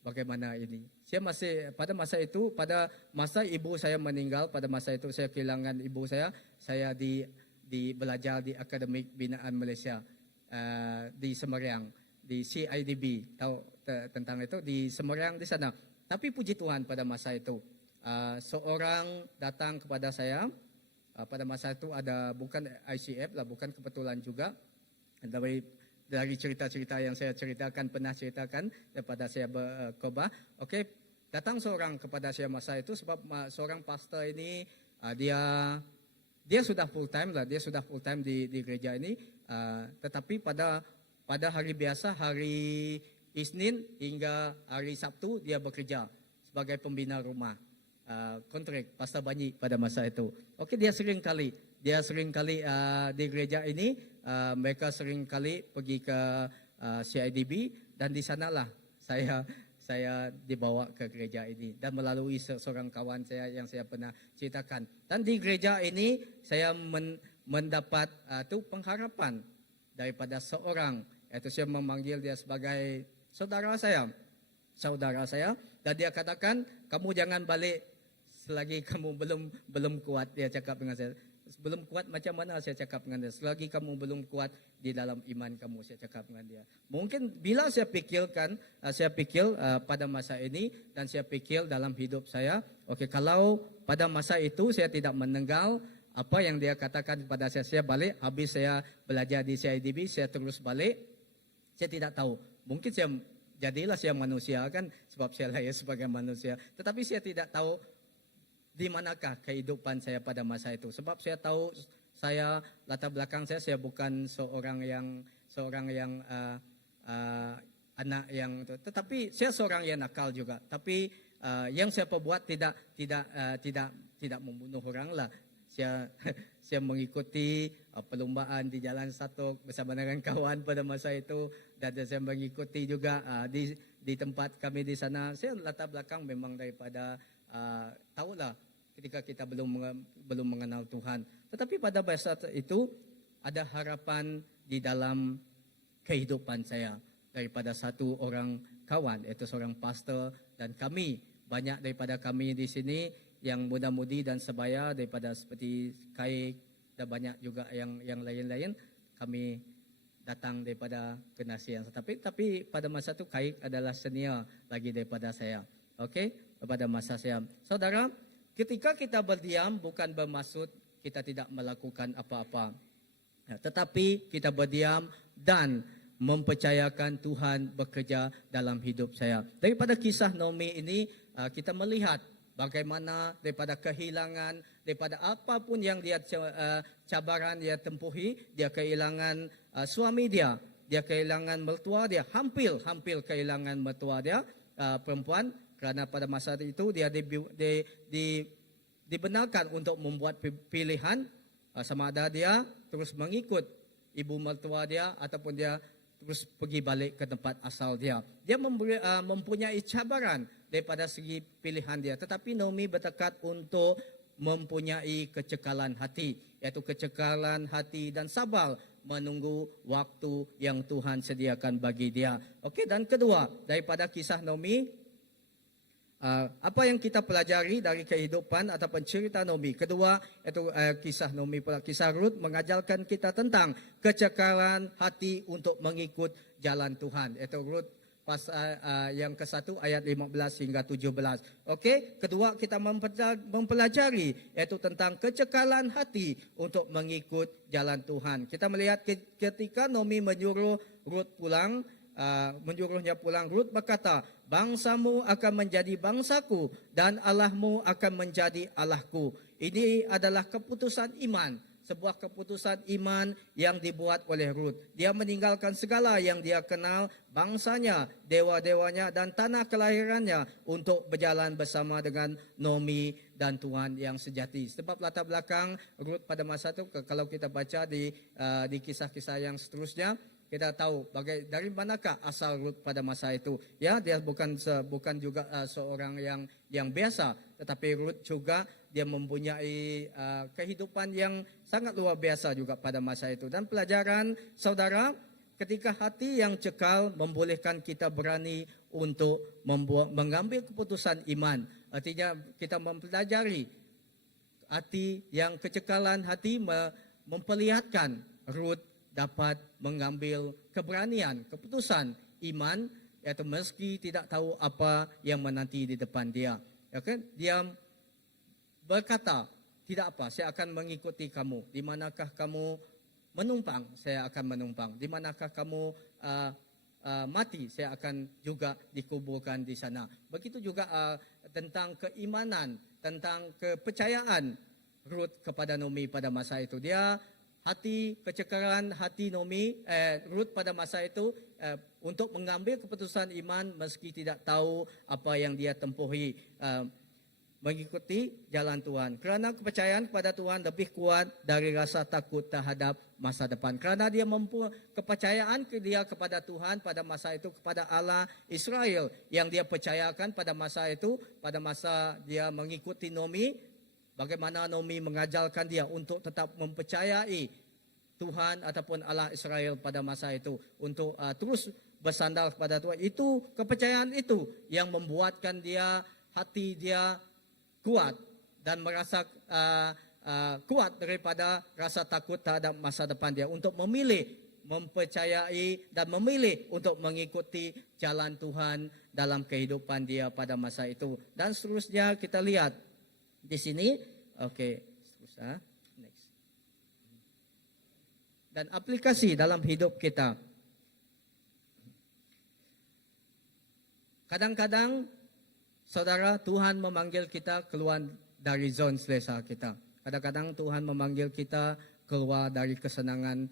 bagaimana ini. Saya masih pada masa itu, pada masa ibu saya meninggal, pada masa itu saya kehilangan ibu saya belajar di Akademik Binaan Malaysia di Semeriang, di CIDB, tahu tentang itu di Semeriang di sana. Tapi puji Tuhan pada masa itu seorang datang kepada saya. Pada masa itu ada bukan ICF lah, bukan kebetulan juga. Dari cerita-cerita yang saya pernah ceritakan daripada saya berkhotbah. Okey, datang seorang kepada saya masa itu sebab seorang pastor ini dia sudah full time lah, dia sudah full time di gereja ini. Tetapi pada hari biasa, hari Isnin hingga hari Sabtu dia bekerja sebagai pembina rumah. Kontrak Pastor Banyi pada masa itu. Okey, dia sering kali di gereja ini mereka sering kali pergi ke CIDB dan di sanalah saya dibawa ke gereja ini dan melalui seorang kawan saya yang saya pernah ceritakan. Dan di gereja ini saya mendapat tu pengharapan daripada seorang, iaitu saya memanggil dia sebagai saudara saya, dan dia katakan, kamu jangan balik selagi kamu belum kuat. Dia cakap dengan saya, belum kuat macam mana? Saya cakap dengan dia, selagi kamu belum kuat di dalam iman kamu. Saya cakap dengan dia. Mungkin bila saya pikir pada masa ini, dan saya pikir dalam hidup saya, okey, kalau pada masa itu saya tidak menenggal apa yang dia katakan kepada saya balik, habis saya belajar di CIDB, saya terus balik, saya tidak tahu. Mungkin jadilah saya manusia kan, sebab saya lahir sebagai manusia. Tetapi saya tidak tahu di manakah kehidupan saya pada masa itu. Sebab saya tahu latar belakang saya bukan seorang yang anak yang, tetapi saya seorang yang nakal juga. Tapi yang saya perbuat tidak membunuh orang lah. Saya mengikuti perlombaan di Jalan Satok bersama dengan kawan pada masa itu, dan saya mengikuti juga di tempat kami di sana. Saya latar belakang memang daripada tahulah ketika kita belum mengenal Tuhan. Tetapi pada masa itu ada harapan di dalam kehidupan saya daripada satu orang kawan, iaitu seorang pastor, dan kami, banyak daripada kami di sini yang muda-mudi dan sebaya daripada seperti Kaik dan banyak juga yang lain-lain, kami datang daripada generasi yang tapi pada masa itu Kaik adalah senior lagi daripada saya. Okey, pada masa saya. Saudara, ketika kita berdiam bukan bermaksud kita tidak melakukan apa-apa. Tetapi kita berdiam dan mempercayakan Tuhan bekerja dalam hidup saya. Daripada kisah Naomi ini kita melihat bagaimana daripada kehilangan, daripada apapun yang dia cabaran dia tempuhi, dia kehilangan suami dia kehilangan mertua dia, hampir kehilangan mertua dia, perempuan, kerana pada masa itu dia dibenarkan untuk membuat pilihan sama ada dia terus mengikut ibu mertua dia ataupun dia terus pergi balik ke tempat asal dia. Dia mempunyai cabaran daripada segi pilihan dia. Tetapi Naomi bertekad untuk mempunyai kecekalan hati. Iaitu kecekalan hati dan sabar menunggu waktu yang Tuhan sediakan bagi dia. Okey, dan kedua, daripada kisah Naomi, apa yang kita pelajari dari kehidupan ataupun cerita Naomi. Kedua, itu kisah Naomi pula. Kisah Ruth mengajarkan kita tentang kecekalan hati untuk mengikut jalan Tuhan. Itu Ruth pasal yang ke-1 ayat 15 hingga 17. Okey, kedua kita mempelajari iaitu tentang kecekalan hati untuk mengikut jalan Tuhan. Kita melihat ketika Naomi menyuruh Ruth pulang, menyuruhnya pulang, Ruth berkata, bangsamu akan menjadi bangsaku dan Allahmu akan menjadi Allahku. Ini adalah keputusan iman, sebuah keputusan iman yang dibuat oleh Ruth. Dia meninggalkan segala yang dia kenal, bangsanya, dewa-dewanya dan tanah kelahirannya untuk berjalan bersama dengan Naomi dan Tuhan yang sejati. Sebab latar belakang Ruth pada masa itu, kalau kita baca di kisah-kisah yang seterusnya, kita tahu dari manakah asal Ruth pada masa itu. Ya, dia bukan juga seorang yang biasa, tetapi Ruth juga dia mempunyai kehidupan yang sangat luar biasa juga pada masa itu. Dan pelajaran saudara, ketika hati yang cekal membolehkan kita berani untuk mengambil keputusan iman. Artinya kita mempelajari hati yang kecekalan hati memperlihatkan Ruth dapat mengambil keberanian, keputusan iman, iaitu meski tidak tahu apa yang menanti di depan dia. Okay? Dia berkata, tidak apa, saya akan mengikuti kamu. Di manakah kamu menumpang, saya akan menumpang. Di manakah kamu mati, saya akan juga dikuburkan di sana. Begitu juga tentang keimanan, tentang kepercayaan Ruth kepada Naomi pada masa itu. Dia kecekalan hati Naomi, Ruth pada masa itu untuk mengambil keputusan iman meski tidak tahu apa yang dia tempuhi, mengikuti jalan Tuhan. Kerana kepercayaan kepada Tuhan lebih kuat dari rasa takut terhadap masa depan. Kerana dia kepercayaan dia kepada Tuhan pada masa itu, kepada Allah Israel yang dia percayakan pada masa itu, pada masa dia mengikuti Naomi, bagaimana Naomi mengajarkan dia untuk tetap mempercayai Tuhan ataupun Allah Israel pada masa itu, untuk terus bersandar kepada Tuhan. Itu kepercayaan itu yang membuatkan dia, hati dia kuat dan merasa kuat daripada rasa takut terhadap masa depan dia, untuk memilih, mempercayai dan memilih untuk mengikuti jalan Tuhan dalam kehidupan dia pada masa itu. Dan seterusnya kita lihat di sini, seterusnya, next. Dan aplikasi dalam hidup kita. Kadang-kadang saudara, Tuhan memanggil kita keluar dari zon selesa kita. Kadang-kadang Tuhan memanggil kita keluar dari kesenangan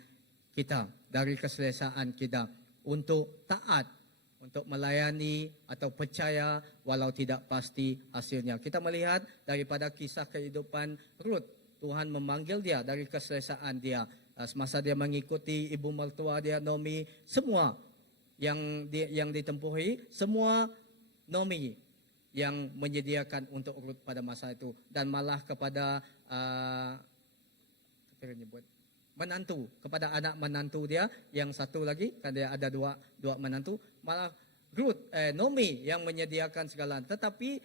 kita, dari keselesaan kita, untuk taat, untuk melayani atau percaya walau tidak pasti hasilnya. Kita melihat daripada kisah kehidupan Ruth, Tuhan memanggil dia dari keselesaan dia. Semasa dia mengikuti ibu mertua dia, Naomi, semua yang ditempuhi, semua Naomi yang menyediakan untuk Ruth pada masa itu, dan malah kepada menantu, kepada anak menantu dia yang satu lagi, kan dia ada dua menantu, malah Naomi yang menyediakan segala. Tetapi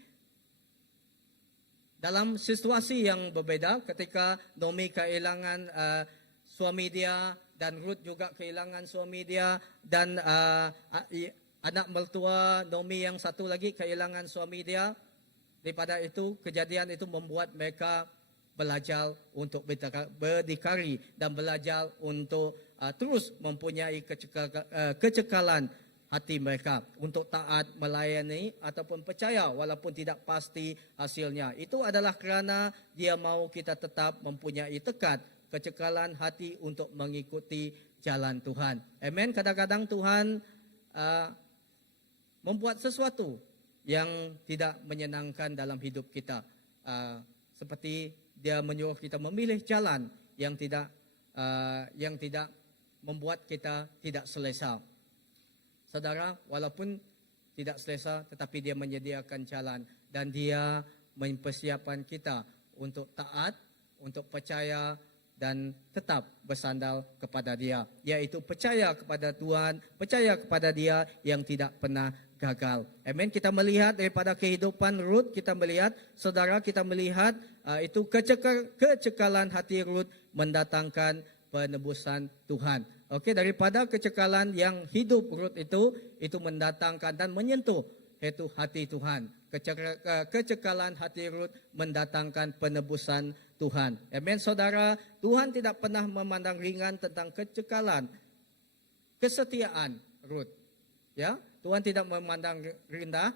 dalam situasi yang berbeda, ketika Naomi kehilangan suami dia dan Ruth juga kehilangan suami dia, dan anak mertua Naomi yang satu lagi kehilangan suami dia. Daripada itu, kejadian itu membuat mereka belajar untuk berdikari dan belajar untuk terus mempunyai kecekalan hati mereka untuk taat, melayani ataupun percaya walaupun tidak pasti hasilnya. Itu adalah kerana dia mahu kita tetap mempunyai tekad, kecekalan hati untuk mengikuti jalan Tuhan. Amen. Kadang-kadang Tuhan membuat sesuatu yang tidak menyenangkan dalam hidup kita, seperti dia menyuruh kita memilih jalan yang tidak membuat kita tidak selesa. Saudara, walaupun tidak selesa, tetapi dia menyediakan jalan dan dia mempersiapkan kita untuk taat, untuk percaya dan tetap bersandar kepada dia, yaitu percaya kepada Tuhan, percaya kepada dia yang tidak pernah gagal. Amen. Kita melihat daripada kehidupan Ruth, kita melihat, saudara, kita melihat itu kecekalan hati Ruth mendatangkan penebusan Tuhan. Daripada kecekalan yang hidup Ruth itu mendatangkan dan menyentuh itu hati Tuhan. Kecekalan hati Ruth mendatangkan penebusan Tuhan. Amen, saudara. Tuhan tidak pernah memandang ringan tentang kecekalan, kesetiaan Ruth. Ya, Tuhan tidak memandang rendah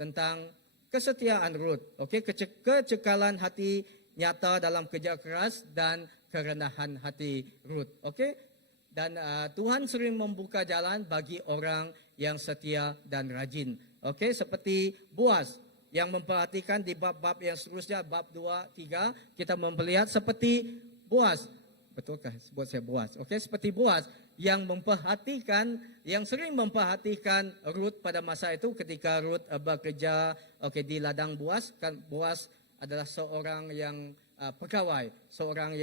tentang kesetiaan Ruth. Kecekalan hati nyata dalam kerja keras dan kerendahan hati Ruth. Dan Tuhan sering membuka jalan bagi orang yang setia dan rajin. Seperti Boaz yang memperhatikan di bab-bab yang seterusnya, bab 2, 3, kita melihat seperti Boaz. Betulkah sebut saya Boaz? Seperti Boaz yang memperhatikan, yang sering memperhatikan Ruth pada masa itu ketika Ruth bekerja di ladang Boaz. Kan Boaz adalah seorang yang pegawai, seorang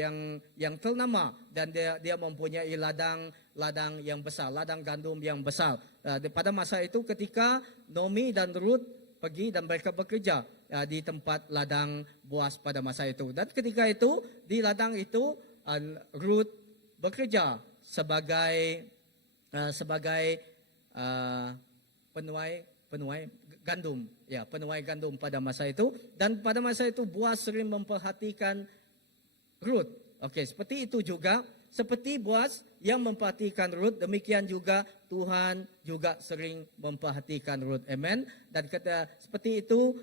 yang ternama, dan dia mempunyai ladang yang besar, ladang gandum yang besar. Pada masa itu ketika Naomi dan Ruth pergi dan mereka bekerja di tempat ladang Boaz pada masa itu. Dan ketika itu di ladang itu Ruth bekerja sebagai penuai gandum, penuai gandum pada masa itu. Dan pada masa itu Boaz sering memperhatikan Ruth. Seperti itu juga, seperti Boaz yang memperhatikan Ruth, demikian juga Tuhan juga sering memperhatikan Ruth. Amen. Dan seperti itu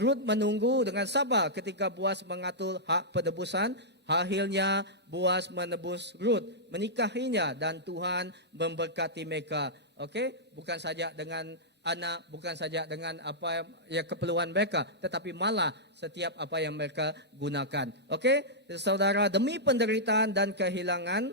Ruth menunggu dengan sabar ketika Boaz mengatur hak penebusan. Akhirnya Boaz menebus Ruth, menikahinya, dan Tuhan memberkati mereka Okey, bukan saja dengan anak, bukan saja dengan apa yang keperluan mereka, tetapi malah setiap apa yang mereka gunakan. Okey, saudara, demi penderitaan dan kehilangan,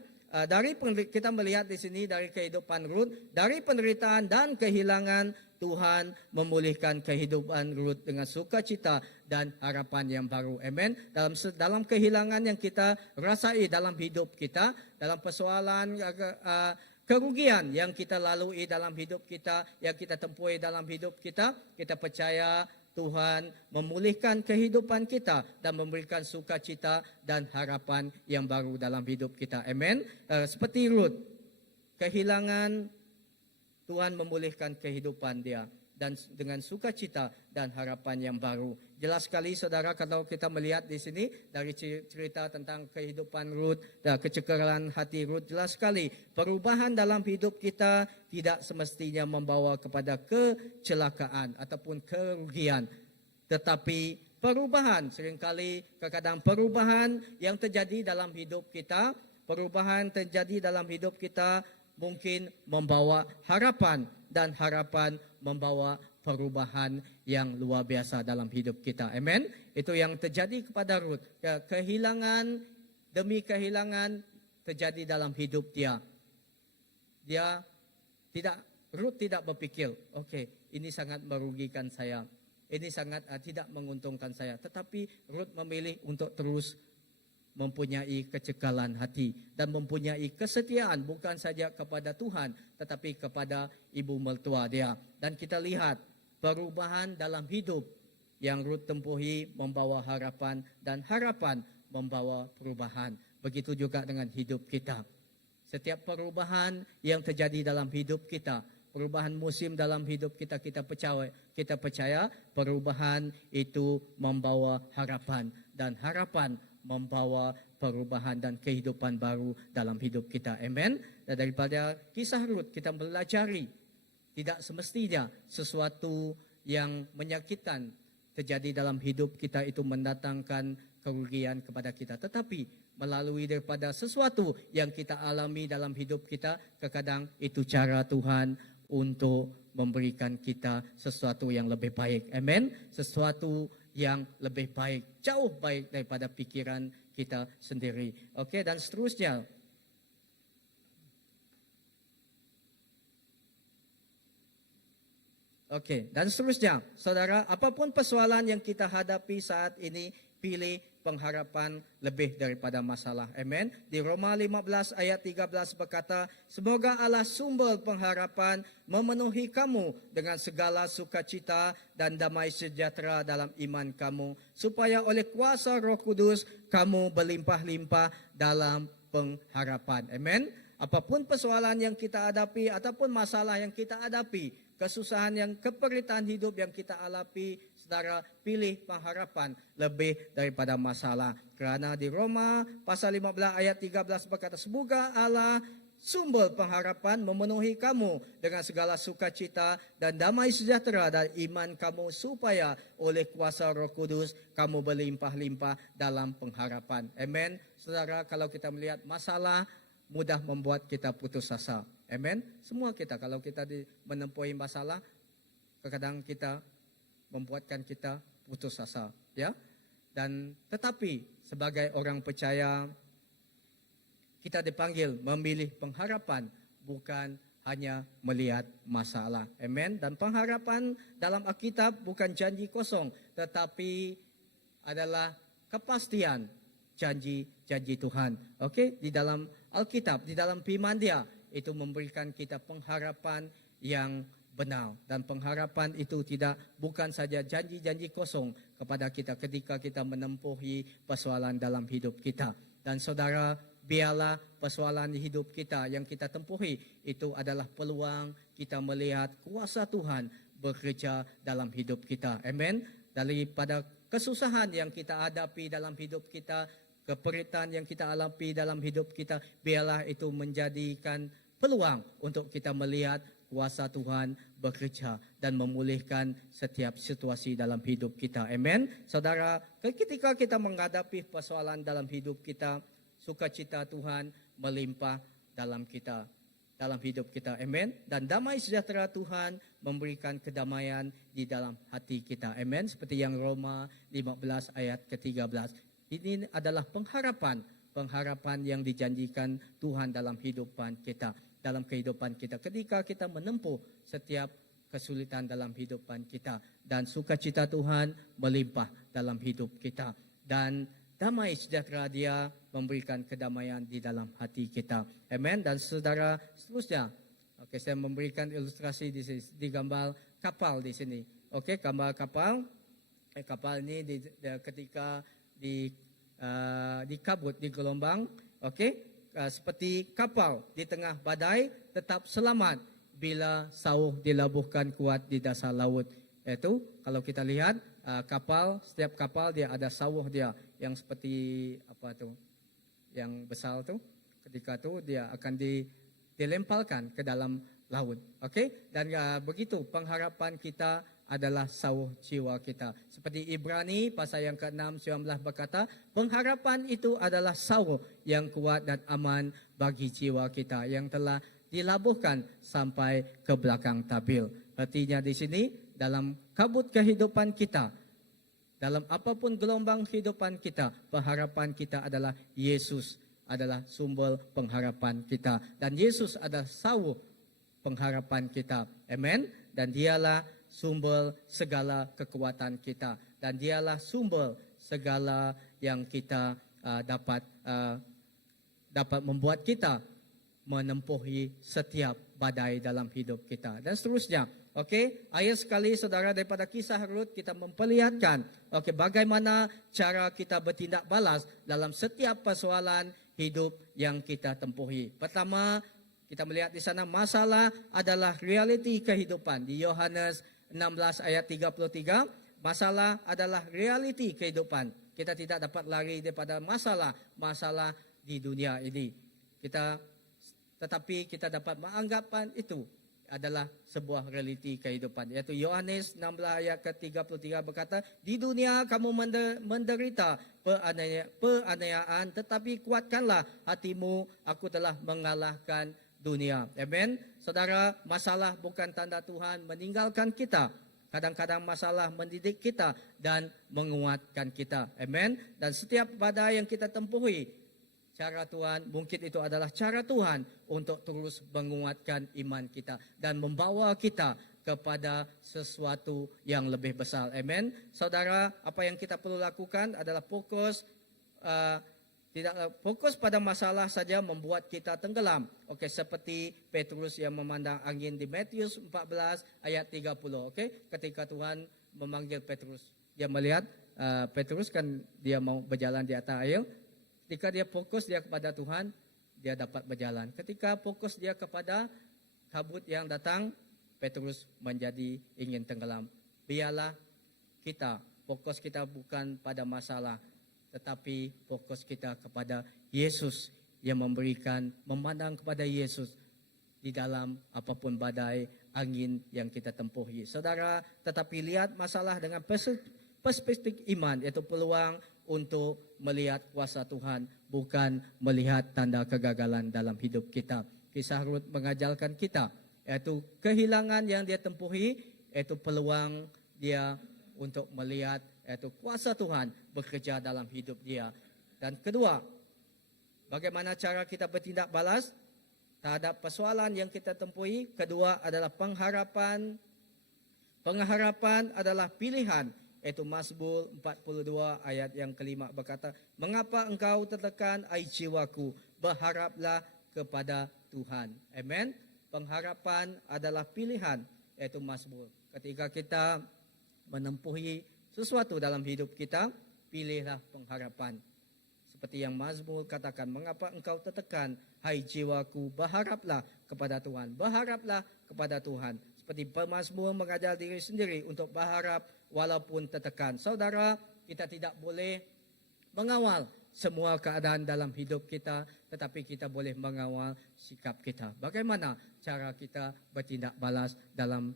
kita melihat di sini dari kehidupan Ruth, dari penderitaan dan kehilangan, Tuhan memulihkan kehidupan Ruth dengan sukacita dan harapan yang baru. Amen. Dalam kehilangan yang kita rasai dalam hidup kita, dalam persoalan kerugian yang kita lalui dalam hidup kita, yang kita tempuhi dalam hidup kita, kita percaya Tuhan memulihkan kehidupan kita dan memberikan sukacita dan harapan yang baru dalam hidup kita. Amen. Seperti Ruth, kehilangan, Tuhan memulihkan kehidupan dia dan dengan sukacita dan harapan yang baru. Jelas sekali saudara, kalau kita melihat di sini dari cerita tentang kehidupan Ruth dan kecekalan hati Ruth, jelas sekali perubahan dalam hidup kita tidak semestinya membawa kepada kecelakaan ataupun kerugian. Tetapi perubahan, seringkali kadang-kadang perubahan yang terjadi dalam hidup kita, mungkin membawa harapan, dan harapan membawa perubahan yang luar biasa dalam hidup kita. Amen. Itu yang terjadi kepada Ruth. Kehilangan demi kehilangan terjadi dalam hidup dia. Ruth tidak berpikir, okey, ini sangat merugikan saya. Ini sangat tidak menguntungkan saya. Tetapi Ruth memilih untuk terus mempunyai kecekalan hati dan mempunyai kesetiaan bukan saja kepada Tuhan tetapi kepada ibu mertua dia. Dan kita lihat perubahan dalam hidup yang Ruth tempuhi membawa harapan dan harapan membawa perubahan. Begitu juga dengan hidup kita. Setiap perubahan yang terjadi dalam hidup kita, perubahan musim dalam hidup kita, kita percaya perubahan itu membawa harapan dan harapan membawa perubahan dan kehidupan baru dalam hidup kita. Amen. Dan daripada kisah Ruth kita pelajari tidak semestinya sesuatu yang menyakitkan terjadi dalam hidup kita itu mendatangkan kerugian kepada kita. Tetapi melalui daripada sesuatu yang kita alami dalam hidup kita, terkadang itu cara Tuhan untuk memberikan kita sesuatu yang lebih baik. Amen. Sesuatu yang lebih baik, jauh baik daripada pikiran kita sendiri. Okey, dan seterusnya. Okey, dan seterusnya. Saudara, apapun persoalan yang kita hadapi saat ini, pilih pengharapan lebih daripada masalah. Amen. Di Roma 15 ayat 13 berkata, semoga Allah sumber pengharapan memenuhi kamu dengan segala sukacita dan damai sejahtera dalam iman kamu, supaya oleh kuasa Roh Kudus kamu berlimpah-limpah dalam pengharapan. Amen. Apapun persoalan yang kita hadapi ataupun masalah yang kita hadapi, kesusahan yang keperitan hidup yang kita alami, saudara, pilih pengharapan lebih daripada masalah. Kerana di Roma pasal 15 ayat 13 berkata, semoga Allah sumber pengharapan memenuhi kamu dengan segala sukacita dan damai sejahtera dan iman kamu, supaya oleh kuasa Roh Kudus kamu berlimpah-limpah dalam pengharapan. Amen. Saudara, kalau kita melihat masalah mudah membuat kita putus asa. Amen. Semua kita, kalau kita menempuhi masalah, kadang kita membuatkan kita putus asa, ya. Dan tetapi sebagai orang percaya, kita dipanggil memilih pengharapan, bukan hanya melihat masalah. Amen. Dan pengharapan dalam Alkitab bukan janji kosong, tetapi adalah kepastian janji-janji Tuhan. Okey, di dalam Alkitab, di dalam firman Dia, itu memberikan kita pengharapan yang benar. Dan pengharapan itu bukan saja janji-janji kosong kepada kita ketika kita menempuhi persoalan dalam hidup kita. Dan saudara, biarlah persoalan hidup kita yang kita tempuhi itu adalah peluang kita melihat kuasa Tuhan bekerja dalam hidup kita. Amen. Daripada kesusahan yang kita hadapi dalam hidup kita, keperitan yang kita alami dalam hidup kita, biarlah itu menjadikan peluang untuk kita melihat kuasa Tuhan bekerja dan memulihkan setiap situasi dalam hidup kita. Amen. Saudara, ketika kita menghadapi persoalan dalam hidup kita, sukacita Tuhan melimpah dalam kita. dalam hidup kita. Amen. Dan damai sejahtera Tuhan memberikan kedamaian di dalam hati kita. Amen. Seperti yang Roma 15 ayat ke-13. Ini adalah pengharapan yang dijanjikan Tuhan dalam kehidupan kita. Dalam kehidupan kita. Ketika kita menempuh setiap kesulitan dalam kehidupan kita. Dan sukacita Tuhan melimpah dalam hidup kita. Dan damai sejahtera Dia memberikan kedamaian di dalam hati kita. Amen. Dan saudara, seterusnya, saya memberikan ilustrasi di sini, di gambar kapal di sini. Gambar kapal. Kapal ini ketika dikabut di gelombang, seperti kapal di tengah badai tetap selamat bila sauh dilabuhkan kuat di dasar laut. Itu kalau kita lihat setiap kapal dia ada sauh dia yang seperti yang besar tu, ketika tu dia akan dilemparkan ke dalam laut. Dan begitu pengharapan kita adalah sauh jiwa kita. Seperti Ibrani pasal yang ke-6 19 berkata, pengharapan itu adalah sauh yang kuat dan aman bagi jiwa kita yang telah dilabuhkan sampai ke belakang tabir. Artinya di sini dalam kabut kehidupan kita, dalam apapun gelombang kehidupan kita, pengharapan kita adalah Yesus adalah sumber pengharapan kita. Dan Yesus adalah sauh pengharapan kita. Amen. Dan dialah sumber segala kekuatan kita. Dan dialah sumber segala yang kita dapat membuat kita menempuhi setiap badai dalam hidup kita. Dan seterusnya. Ayat sekali saudara daripada kisah Rut kita memperlihatkan bagaimana cara kita bertindak balas dalam setiap persoalan hidup yang kita tempuhi. Pertama, kita melihat di sana masalah adalah realiti kehidupan. Di Yohanes 16 ayat 33, masalah adalah realiti kehidupan. Kita tidak dapat lari daripada masalah di dunia ini. Tetapi kita dapat menganggapkan itu adalah sebuah realiti kehidupan. Yaitu Yohanes 16 ayat ke-33 berkata, di dunia kamu menderita penganiayaan, tetapi kuatkanlah hatimu, aku telah mengalahkan dunia. Amen. Saudara, masalah bukan tanda Tuhan meninggalkan kita. Kadang-kadang masalah mendidik kita dan menguatkan kita. Amen. Dan setiap badai yang kita tempuhi, cara Tuhan, mungkin itu adalah cara Tuhan untuk terus menguatkan iman kita dan membawa kita kepada sesuatu yang lebih besar. Amen. Saudara, apa yang kita perlu lakukan adalah tidak fokus pada masalah saja membuat kita tenggelam. Seperti Petrus yang memandang angin di Matius 14 ayat 30. Ketika Tuhan memanggil Petrus, dia melihat Petrus kan dia mau berjalan di atas air. Ketika dia fokus dia kepada Tuhan, dia dapat berjalan. Ketika fokus dia kepada kabut yang datang, Petrus menjadi ingin tenggelam. Biarlah kita, fokus kita bukan pada masalah, tetapi fokus kita kepada Yesus yang memandang kepada Yesus di dalam apapun badai angin yang kita tempuhi. Saudara, tetapi lihat masalah dengan perspektif iman, yaitu peluang untuk melihat kuasa Tuhan, bukan melihat tanda kegagalan dalam hidup kita. Kisah Rut mengajarkan kita, yaitu kehilangan yang dia tempuhi, yaitu peluang dia untuk melihat, yaitu kuasa Tuhan bekerja dalam hidup dia. Dan kedua, bagaimana cara kita bertindak balas terhadap persoalan yang kita tempuhi? Kedua adalah pengharapan. Pengharapan adalah pilihan. Yaitu Mazmur 42 ayat yang kelima berkata, mengapa engkau tertekan, ai jiwaku, berharaplah kepada Tuhan. Amen. Pengharapan adalah pilihan, yaitu Mazmur. Ketika kita menempuhi sesuatu dalam hidup kita, pilihlah pengharapan. Seperti yang Mazmur katakan, mengapa engkau tertekan, hai jiwaku, berharaplah kepada Tuhan. Berharaplah kepada Tuhan. Seperti pemazmur mengajar diri sendiri untuk berharap walaupun tertekan. Saudara, kita tidak boleh mengawal semua keadaan dalam hidup kita, tetapi kita boleh mengawal sikap kita. Bagaimana cara kita bertindak balas dalam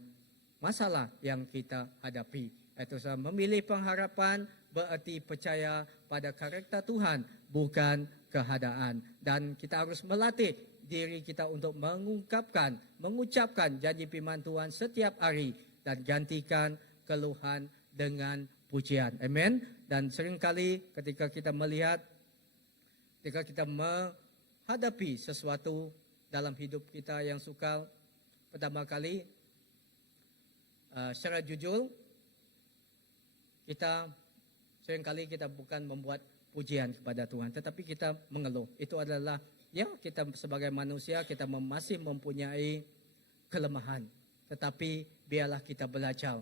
masalah yang kita hadapi. Itu memilih pengharapan berarti percaya pada karakter Tuhan, bukan keadaan. Dan kita harus melatih diri kita untuk mengucapkan janji firman Tuhan setiap hari dan gantikan keluhan dengan pujian. Amen. Dan seringkali ketika kita menghadapi sesuatu dalam hidup kita yang sukar, pertama kali secara jujur seringkali kita bukan membuat pujian kepada Tuhan, tetapi kita mengeluh. Itu adalah kita sebagai manusia kita masih mempunyai kelemahan. Tetapi biarlah kita belajar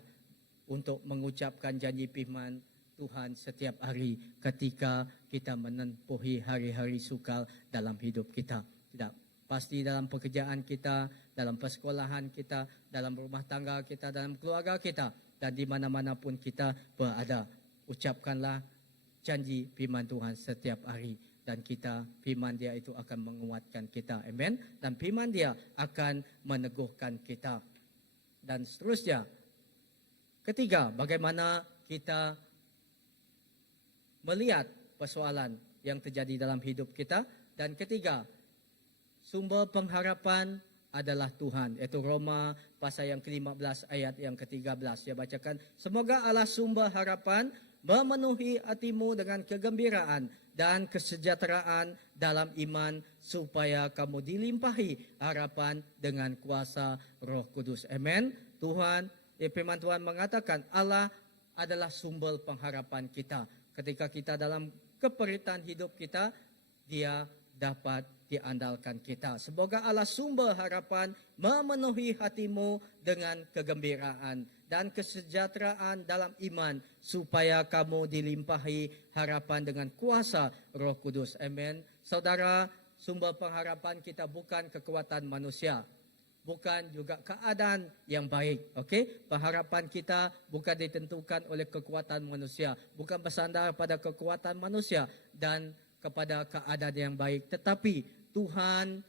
untuk mengucapkan janji firman Tuhan setiap hari ketika kita menempuhi hari-hari sukar dalam hidup kita. Tidak pasti dalam pekerjaan kita, dalam persekolahan kita, dalam rumah tangga kita, dalam keluarga kita, dan di mana-mana pun kita berada. Ucapkanlah janji firman Tuhan setiap hari, dan firman Dia itu akan menguatkan kita. Amen. Dan firman Dia akan meneguhkan kita. Dan seterusnya, ketiga, bagaimana kita melihat persoalan yang terjadi dalam hidup kita. Dan ketiga, sumber pengharapan adalah Tuhan. Iaitu Roma pasal yang ke-15 ayat yang ke-13. Saya bacakan. Semoga Allah sumber harapan memenuhi hatimu dengan kegembiraan dan kesejahteraan dalam iman, supaya kamu dilimpahi harapan dengan kuasa Roh Kudus. Amen. Firman Tuhan mengatakan Allah adalah sumber pengharapan kita. Ketika kita dalam keperitan hidup kita, Dia dapat diandalkan kita. Semoga Allah sumber harapan memenuhi hatimu dengan kegembiraan dan kesejahteraan dalam iman, supaya kamu dilimpahi harapan dengan kuasa Roh Kudus. Amen. Saudara, sumber pengharapan kita bukan kekuatan manusia, bukan juga keadaan yang baik. Okey, pengharapan kita bukan ditentukan oleh kekuatan manusia, bukan bersandar pada kekuatan manusia dan kepada keadaan yang baik, tetapi Tuhan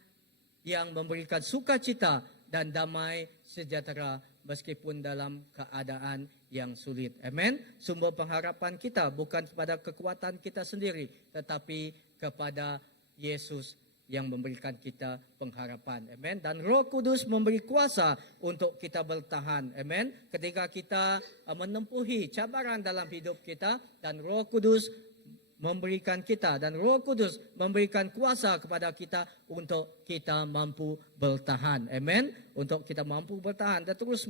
yang memberikan sukacita dan damai sejahtera meskipun dalam keadaan yang sulit. Amen. Sumber pengharapan kita bukan kepada kekuatan kita sendiri, tetapi kepada Yesus yang memberikan kita pengharapan. Amen. Dan Roh Kudus memberi kuasa untuk kita bertahan. Amen. Ketika kita menempuhi cabaran dalam hidup kita, dan Roh Kudus memberikan kita, dan Roh Kudus memberikan kuasa kepada kita untuk kita mampu bertahan. Amen. Untuk kita mampu bertahan dan terus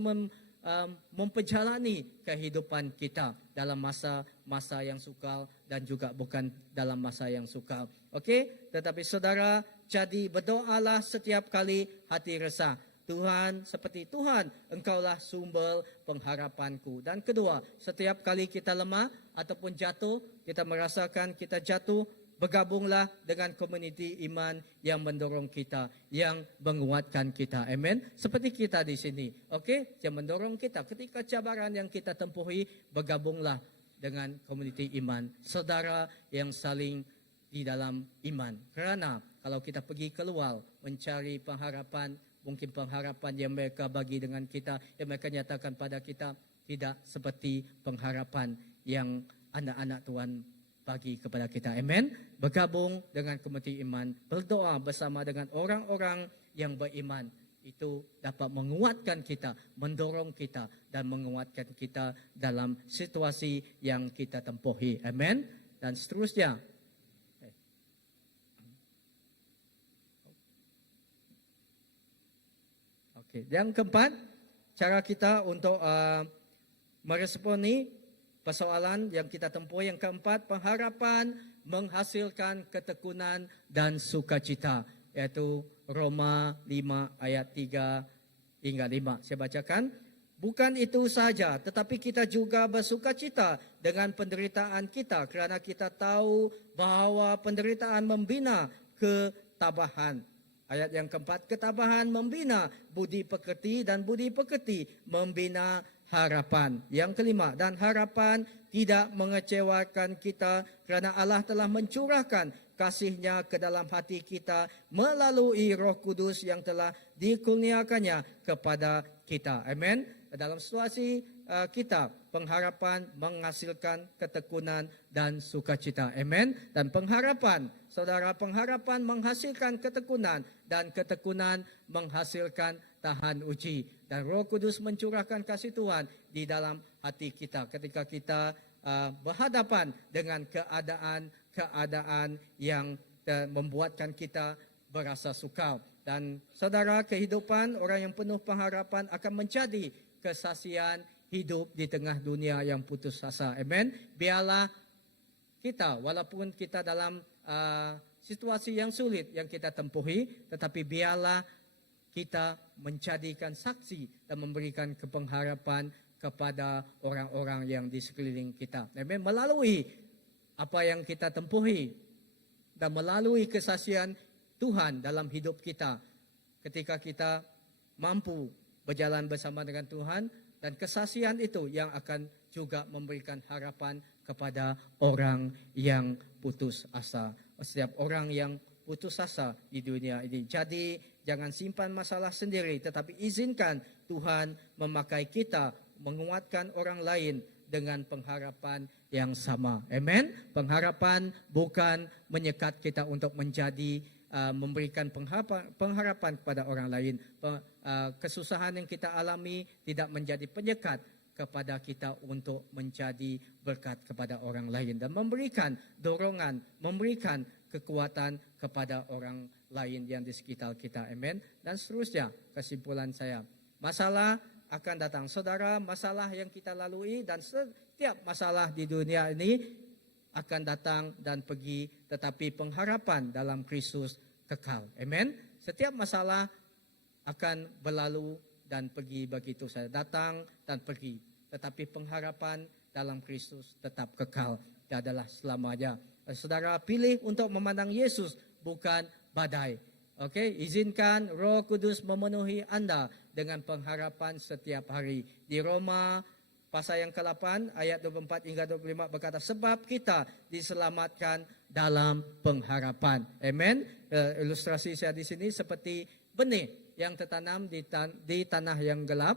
memperjalani kehidupan kita dalam masa-masa yang sukar dan juga bukan dalam masa yang sukar. Okey, tetapi saudara, jadi berdoalah setiap kali hati resah. Tuhan, seperti Tuhan, Engkaulah sumber pengharapanku. Dan kedua, setiap kali kita lemah ataupun jatuh, kita merasakan kita jatuh, bergabunglah dengan komuniti iman yang mendorong kita, yang menguatkan kita. Amen. Seperti kita di sini. Okey, yang mendorong kita ketika cabaran yang kita tempuhi, bergabunglah dengan komuniti iman, saudara yang saling di dalam iman. Kerana kalau kita pergi keluar mencari pengharapan, mungkin pengharapan yang mereka bagi dengan kita, yang mereka nyatakan pada kita, tidak seperti pengharapan yang anak-anak Tuhan bagi kepada kita. Amen. Bergabung dengan komuniti iman, berdoa bersama dengan orang-orang yang beriman, itu dapat menguatkan kita, mendorong kita dan menguatkan kita dalam situasi yang kita tempuhi. Amen. Dan seterusnya, yang keempat, cara kita untuk meresponi persoalan yang kita tempuh. Yang keempat, pengharapan menghasilkan ketekunan dan sukacita. Iaitu Roma 5 ayat 3 hingga 5. Saya bacakan. Bukan itu saja, tetapi kita juga bersukacita dengan penderitaan kita, kerana kita tahu bahawa penderitaan membina ketabahan. Ayat yang keempat, ketabahan membina budi pekerti, dan budi pekerti membina harapan. Yang kelima, dan harapan tidak mengecewakan kita, kerana Allah telah mencurahkan kasih-Nya ke dalam hati kita melalui Roh Kudus yang telah dikurniakannya kepada kita. Amen. Dalam situasi kita, pengharapan menghasilkan ketekunan dan sukacita. Amen. Dan pengharapan saudara, pengharapan menghasilkan ketekunan dan ketekunan menghasilkan tahan uji. Dan Roh Kudus mencurahkan kasih Tuhan di dalam hati kita ketika kita berhadapan dengan keadaan yang membuatkan kita berasa sukar. Dan saudara, kehidupan orang yang penuh pengharapan akan menjadi kesaksian hidup di tengah dunia yang putus asa. Amen. Biarlah kita, walaupun kita dalam situasi yang sulit yang kita tempuhi, tetapi biarlah kita menjadikan saksi dan memberikan pengharapan kepada orang-orang yang di sekeliling kita. Amen. Melalui apa yang kita tempuhi dan melalui kesaksian Tuhan dalam hidup kita, ketika kita mampu berjalan bersama dengan Tuhan, dan kesaksian itu yang akan juga memberikan harapan kepada orang yang putus asa. Setiap orang yang putus asa di dunia ini. Jadi jangan simpan masalah sendiri, tetapi izinkan Tuhan memakai kita, menguatkan orang lain dengan pengharapan yang sama. Amen. Pengharapan bukan menyekat kita untuk menjadi memberikan pengharapan kepada orang lain. Kesusahan yang kita alami tidak menjadi penyekat kepada kita untuk menjadi berkat kepada orang lain dan memberikan dorongan, memberikan kekuatan kepada orang lain yang di sekitar kita. Amen. Dan seterusnya, kesimpulan saya, masalah akan datang. Saudara, masalah yang kita lalui dan setiap masalah di dunia ini akan datang dan pergi, tetapi pengharapan dalam Kristus kekal. Amen. Setiap masalah akan berlalu dan pergi, begitu saja, datang dan pergi. Tetapi pengharapan dalam Kristus tetap kekal dan adalah selamanya. Saudara, pilih untuk memandang Yesus, bukan badai. Okey, izinkan Roh Kudus memenuhi anda dengan pengharapan setiap hari. Di Roma pasal yang ke-8 ayat 24 hingga 25 berkata, sebab kita diselamatkan dalam pengharapan. Amen. Ilustrasi saya di sini seperti benih yang tertanam di tanah yang gelap.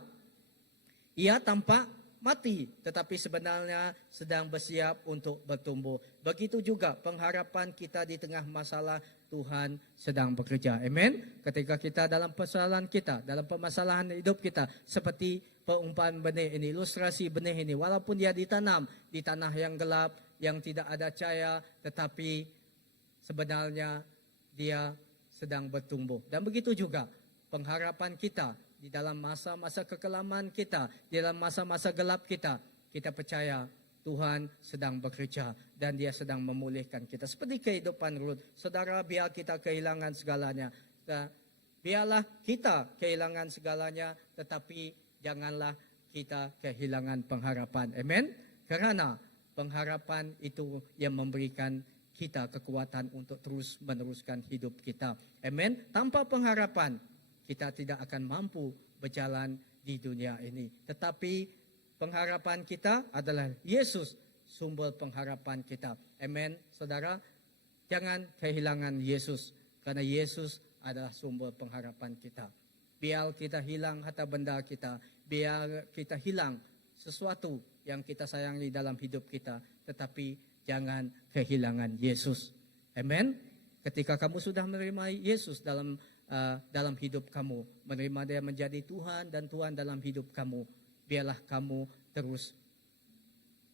Ia tampak mati, tetapi sebenarnya sedang bersiap untuk bertumbuh. Begitu juga pengharapan kita di tengah masalah, Tuhan sedang bekerja. Amen. Ketika kita dalam persoalan kita, dalam permasalahan hidup kita, seperti peumpamaan benih ini, ilustrasi benih ini, walaupun dia ditanam di tanah yang gelap, yang tidak ada cahaya, tetapi sebenarnya dia sedang bertumbuh. Dan begitu juga pengharapan kita di dalam masa-masa kekelaman kita, di dalam masa-masa gelap kita, kita percaya Tuhan sedang bekerja dan dia sedang memulihkan kita. Seperti kehidupan Ruth. Saudara, biar kita kehilangan segalanya. Biarlah kita kehilangan segalanya, tetapi janganlah kita kehilangan pengharapan. Amen. Kerana pengharapan itu yang memberikan kita kekuatan untuk terus meneruskan hidup kita. Amen. Tanpa pengharapan, kita tidak akan mampu berjalan di dunia ini. Tetapi pengharapan kita adalah Yesus, sumber pengharapan kita. Amen. Saudara, jangan kehilangan Yesus, karena Yesus adalah sumber pengharapan kita. Biar kita hilang harta benda kita, biar kita hilang sesuatu yang kita sayangi dalam hidup kita, tetapi jangan kehilangan Yesus. Amen. Ketika kamu sudah menerima Yesus dalam hidup kamu, menerima dia menjadi Tuhan dan Tuhan dalam hidup kamu, biarlah kamu terus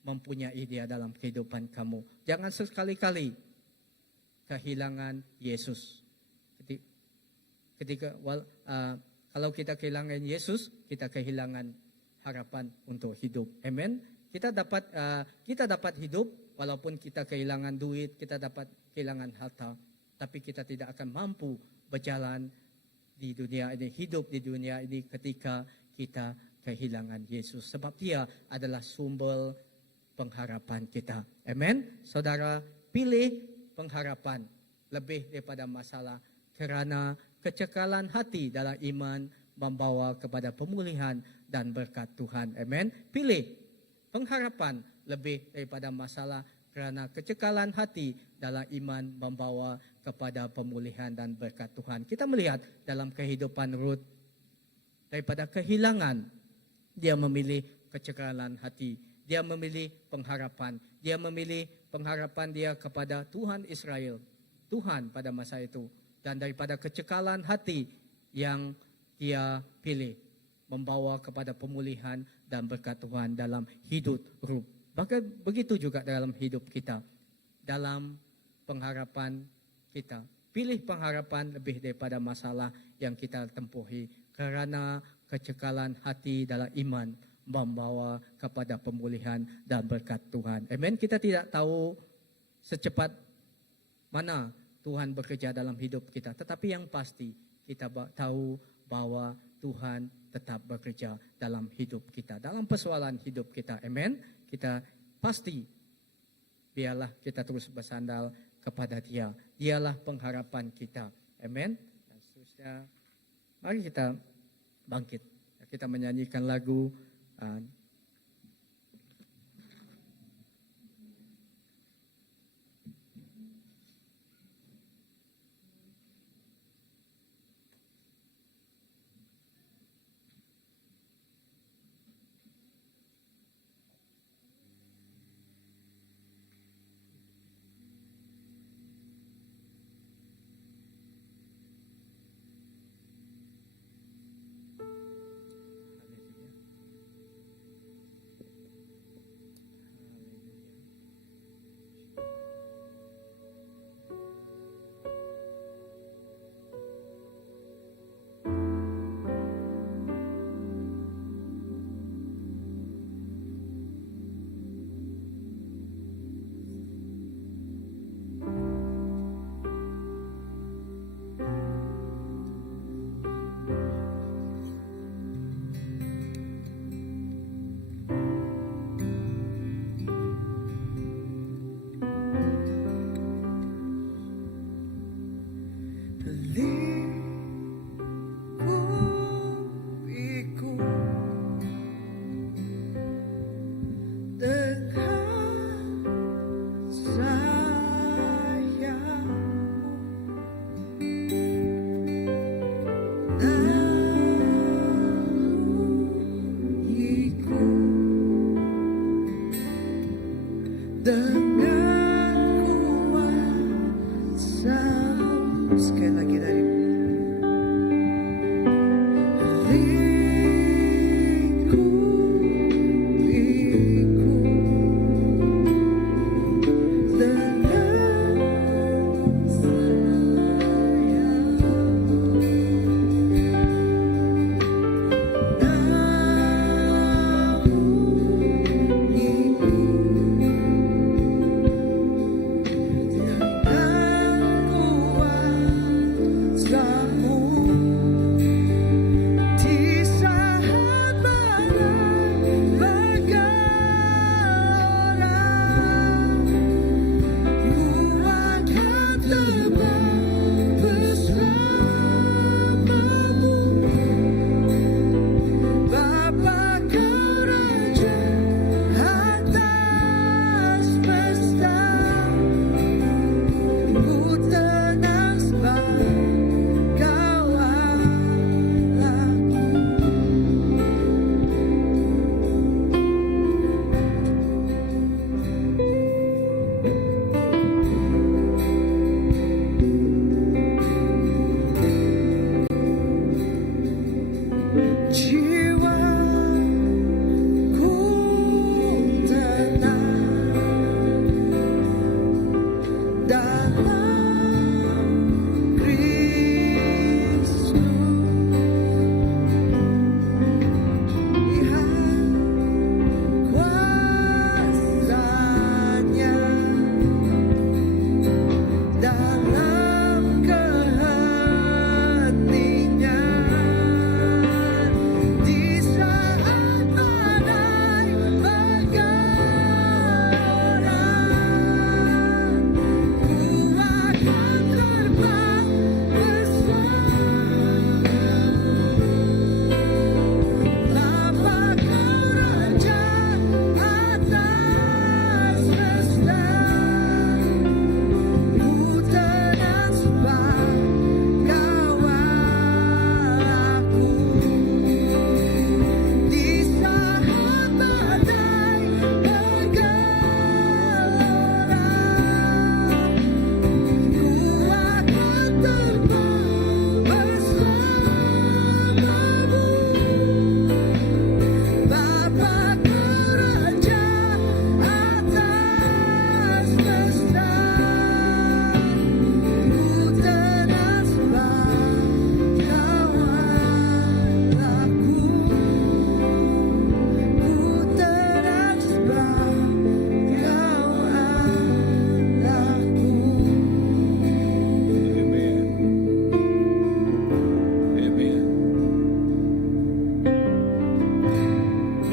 mempunyai dia dalam kehidupan kamu. Jangan sekali-kali kehilangan Yesus. Kalau kita kehilangan Yesus, kita kehilangan harapan untuk hidup. Amen. Kita dapat hidup walaupun kita kehilangan duit, kita dapat kehilangan harta, tapi kita tidak akan mampu berjalan di dunia ini, hidup di dunia ini ketika kita kehilangan Yesus. Sebab dia adalah sumber pengharapan kita. Amen. Saudara, pilih pengharapan lebih daripada masalah, kerana kecekalan hati dalam iman membawa kepada pemulihan dan berkat Tuhan. Amen. Pilih pengharapan lebih daripada masalah, kerana kecekalan hati dalam iman membawa kepada pemulihan dan berkat Tuhan. Kita melihat dalam kehidupan Ruth, daripada kehilangan, dia memilih kecekalan hati. Dia memilih pengharapan. Dia memilih pengharapan dia kepada Tuhan Israel. Tuhan pada masa itu. Dan daripada kecekalan hati yang dia pilih, membawa kepada pemulihan dan berkat Tuhan dalam hidup Ruth. Bahkan begitu juga dalam hidup kita, dalam pengharapan kita. Pilih pengharapan lebih daripada masalah yang kita tempuhi, kerana kecekalan hati dalam iman membawa kepada pemulihan dan berkat Tuhan. Amen. Kita tidak tahu secepat mana Tuhan bekerja dalam hidup kita, tetapi yang pasti kita tahu bahwa Tuhan tetap bekerja dalam hidup kita, dalam persoalan hidup kita. Amen. Kita pasti, biarlah kita terus bersandar kepada Dia. Dialah pengharapan kita. Amen. Dan seterusnya, mari kita bangkit. Kita menyanyikan lagu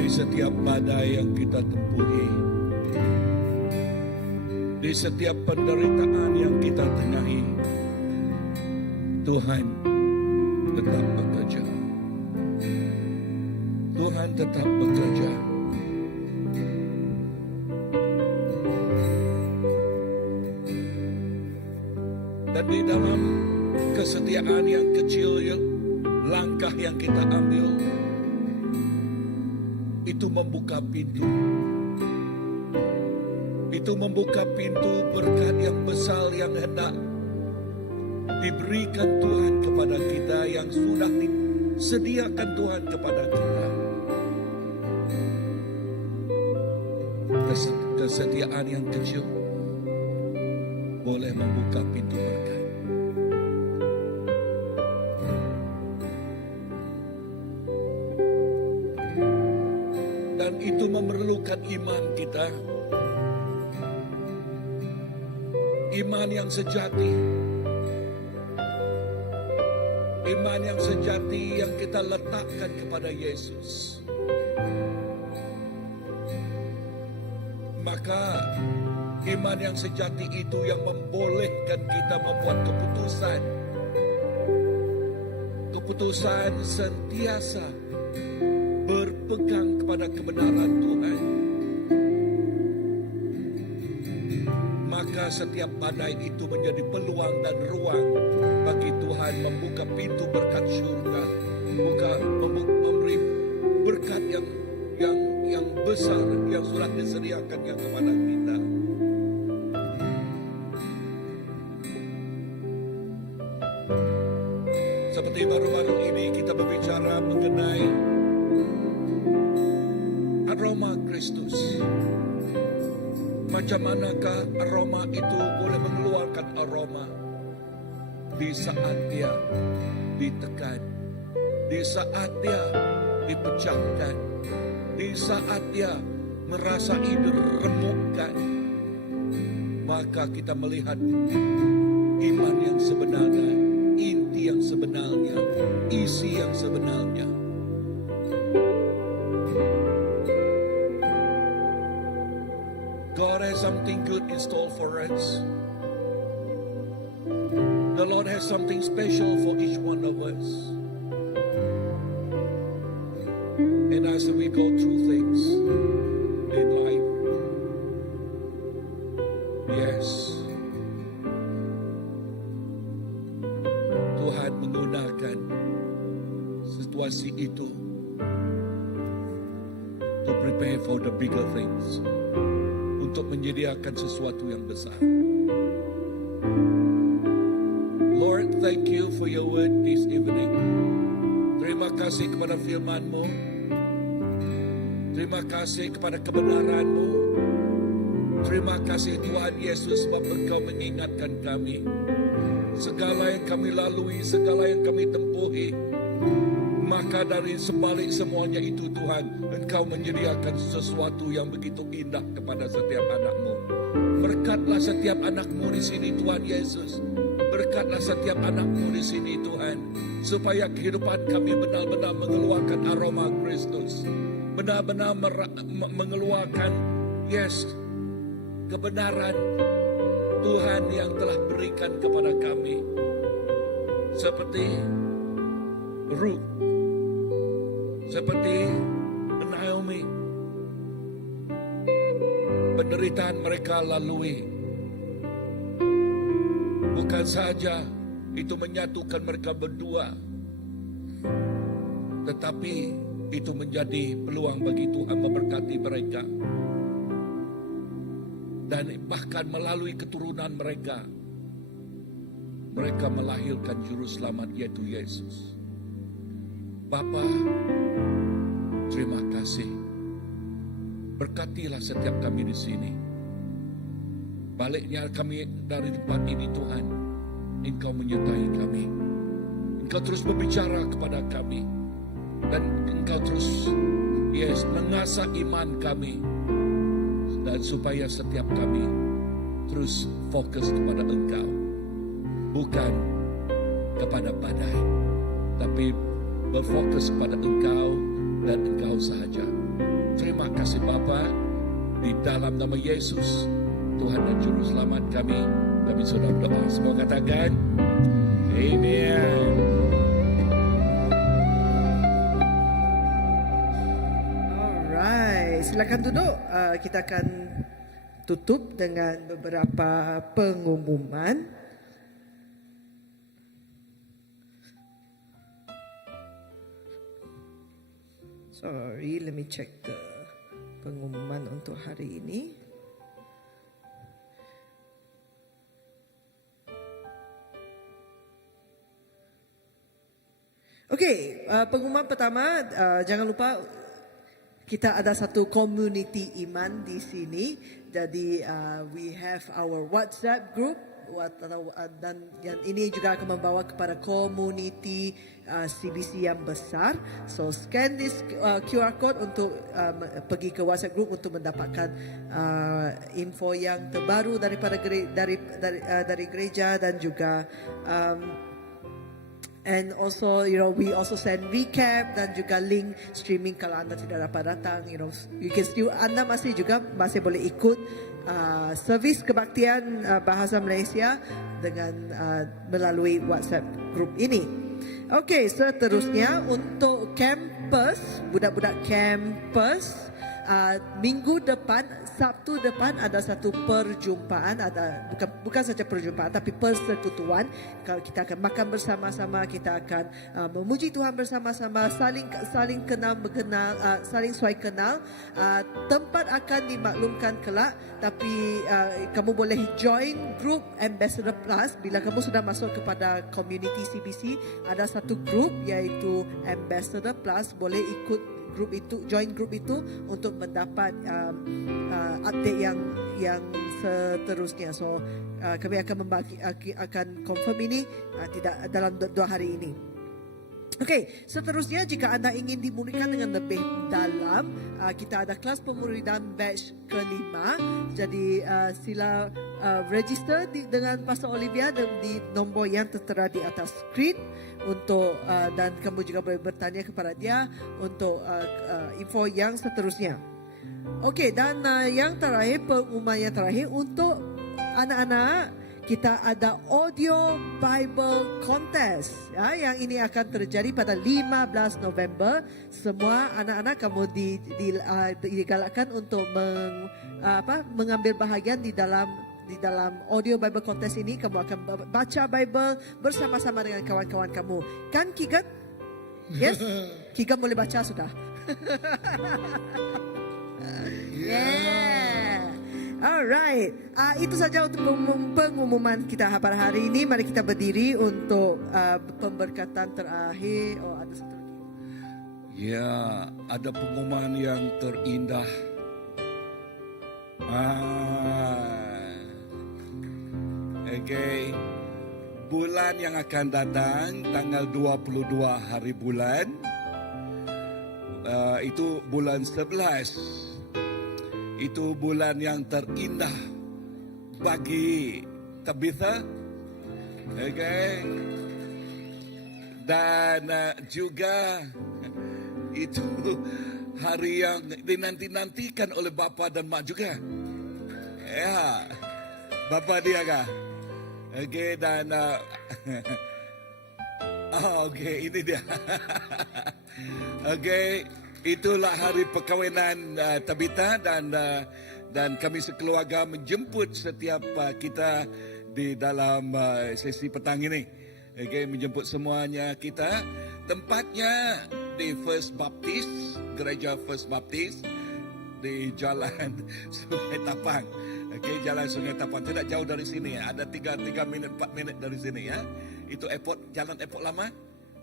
di setiap badai yang kita tempuhi, di setiap penderitaan yang kita tengahi, Tuhan tetap bekerja. Tuhan tetap bekerja. Dan di dalam kesetiaan yang kecil, langkah yang kita ambil, itu membuka pintu. Itu membuka pintu berkat yang besar yang hendak diberikan Tuhan kepada kita, yang sudah disediakan Tuhan kepada kita. Kesetiaan yang kecil boleh membuka pintu berkat. Dan itu memerlukan iman kita. Iman yang sejati. Iman yang sejati yang kita letakkan kepada Yesus. Maka iman yang sejati itu yang membolehkan kita membuat keputusan. Keputusan sentiasa berpegang kepada kebenaran Tuhan. Maka setiap badai itu menjadi peluang dan ruang bagi Tuhan membuka pintu berkat syurga, memberi berkat yang besar yang sudah disediakan yang kepada kita. Seperti baru-baru ini kita berbicara mengenai aroma Kristus. Macam manakah aroma itu boleh mengeluarkan aroma di saat dia ditekan, di saat dia dipecahkan, di saat dia merasai diremukkan. Maka kita melihat iman yang sebenarnya, inti yang sebenarnya, isi yang sebenarnya. God has something good in store for us. The Lord has something special for each one of us. And as we go through things in life, yes, Tuhan menggunakan situasi itu to prepare for the bigger things, untuk menyediakan sesuatu yang besar. Lord, thank you for your word this evening. Terima kasih kepada firman-Mu. Terima kasih kepada kebenaran-Mu. Terima kasih Tuhan Yesus sebab Engkau mengingatkan kami. Segala yang kami lalui, segala yang kami tempuhi, maka dari sebalik semuanya itu Tuhan, Engkau menyediakan sesuatu yang begitu indah kepada setiap anak-Mu. Berkatlah setiap anak-Mu di sini Tuhan Yesus. Berkatlah setiap anak-Mu di sini Tuhan, supaya kehidupan kami benar-benar mengeluarkan aroma Kristus. Benar-benar mengeluarkan, yes, kebenaran Tuhan yang telah berikan kepada kami. Seperti Ruth, seperti Naomi, penderitaan mereka lalui. Bukan saja itu menyatukan mereka berdua, tetapi itu menjadi peluang bagi Tuhan memberkati mereka. Dan bahkan melalui keturunan mereka, mereka melahirkan juru selamat yaitu Yesus. Bapa, terima kasih. Berkatilah setiap kami di sini. Baliknya kami dari tempat ini Tuhan, Engkau menyertai kami. Engkau terus berbicara kepada kami. Dan Engkau terus, yes, mengasah iman kami. Dan supaya setiap kami terus fokus kepada Engkau. Bukan kepada badai, tapi berfokus kepada Engkau dan Engkau sahaja. Terima kasih Bapa, di dalam nama Yesus, Tuhan dan Juru Selamat kami sudah berdoa. Semua katakan, Amen. Alright, silakan duduk. Kita akan tutup dengan beberapa pengumuman. Sorry, let me check the pengumuman untuk hari ini. Okey, pengumuman pertama, jangan lupa kita ada satu community iman di sini. Jadi we have our WhatsApp group dan yang ini juga akan membawa kepada community CBC yang besar. So scan this QR code untuk pergi ke WhatsApp group untuk mendapatkan info yang terbaru daripada dari gereja dan juga and also, we also send recap dan juga link streaming kalau anda tidak dapat datang. You can still, anda masih boleh ikut servis kebaktian bahasa Malaysia dengan melalui WhatsApp group ini. Okey, seterusnya untuk campus, budak-budak campus, minggu depan, Sabtu depan ada satu perjumpaan, bukan saja perjumpaan tapi persekutuan. Kalau kita akan makan bersama-sama, kita akan memuji Tuhan bersama-sama, saling kenal mengenal, saling suai kenal. Tempat akan dimaklumkan kelak, tapi kamu boleh join group Ambassador Plus bila kamu sudah masuk kepada community CBC. Ada satu group iaitu Ambassador Plus, boleh ikut grup itu, join grup itu untuk mendapat update yang seterusnya. So kami akan akan confirm ini tidak dalam 2 hari ini. Okey, seterusnya jika anda ingin dimulakan dengan lebih dalam, kita ada kelas pemuridan batch kelima. Jadi sila register dengan Pastor Olivia di nombor yang tertera di atas skrin untuk dan kamu juga boleh bertanya kepada dia untuk info yang seterusnya. Okey, dan yang terakhir, pengumuman yang terakhir untuk anak-anak, kita ada audio Bible contest yang ini akan terjadi pada 15 November. Semua anak-anak kamu digalakkan untuk mengambil bahagian di dalam audio Bible contest ini. Kamu akan baca Bible bersama-sama dengan kawan-kawan kamu. Kan Kigan? Yes? Kigan boleh baca sudah. Yeah. Alright, itu saja untuk pengumuman kita pada hari ini. Mari kita berdiri untuk pemberkatan terakhir. Oh, ada satu lagi. Ya, ada pengumuman yang terindah. Okay. Bulan yang akan datang, tanggal 22 hari bulan, itu bulan 11. Itu bulan yang terindah bagi Tabitha. Okay. Dan juga itu hari yang dinanti-nantikan oleh Bapa dan Mak juga. Ya, Bapa dia kah? Okay, dan okay, ini dia. Okay. Itulah hari perkahwinan Tabitha dan kami sekeluarga menjemput setiap kita di dalam sesi petang ini. Okay, menjemput semuanya kita. Tempatnya di First Baptist, Gereja First Baptist di Jalan Sungai Tapang. Okay, Jalan Sungai Tapang tidak jauh dari sini. Ada 3 minit 4 minit dari sini ya. Itu airport, Jalan Airport Lama.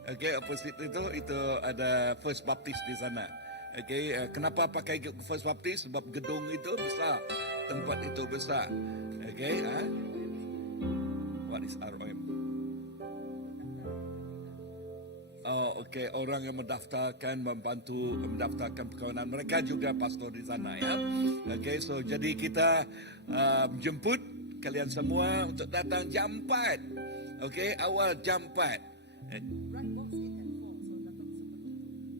Okey, opposite itu ada First Baptist di sana. Okey, kenapa pakai First Baptist? Sebab gedung itu besar, tempat itu besar. Okey, what is ROM? Oh, okey, orang yang membantu mendaftarkan perkahwinan mereka juga pastor di sana ya. Okey, so jadi kita menjemput kalian semua untuk datang jam 4. Okey, awal jam 4.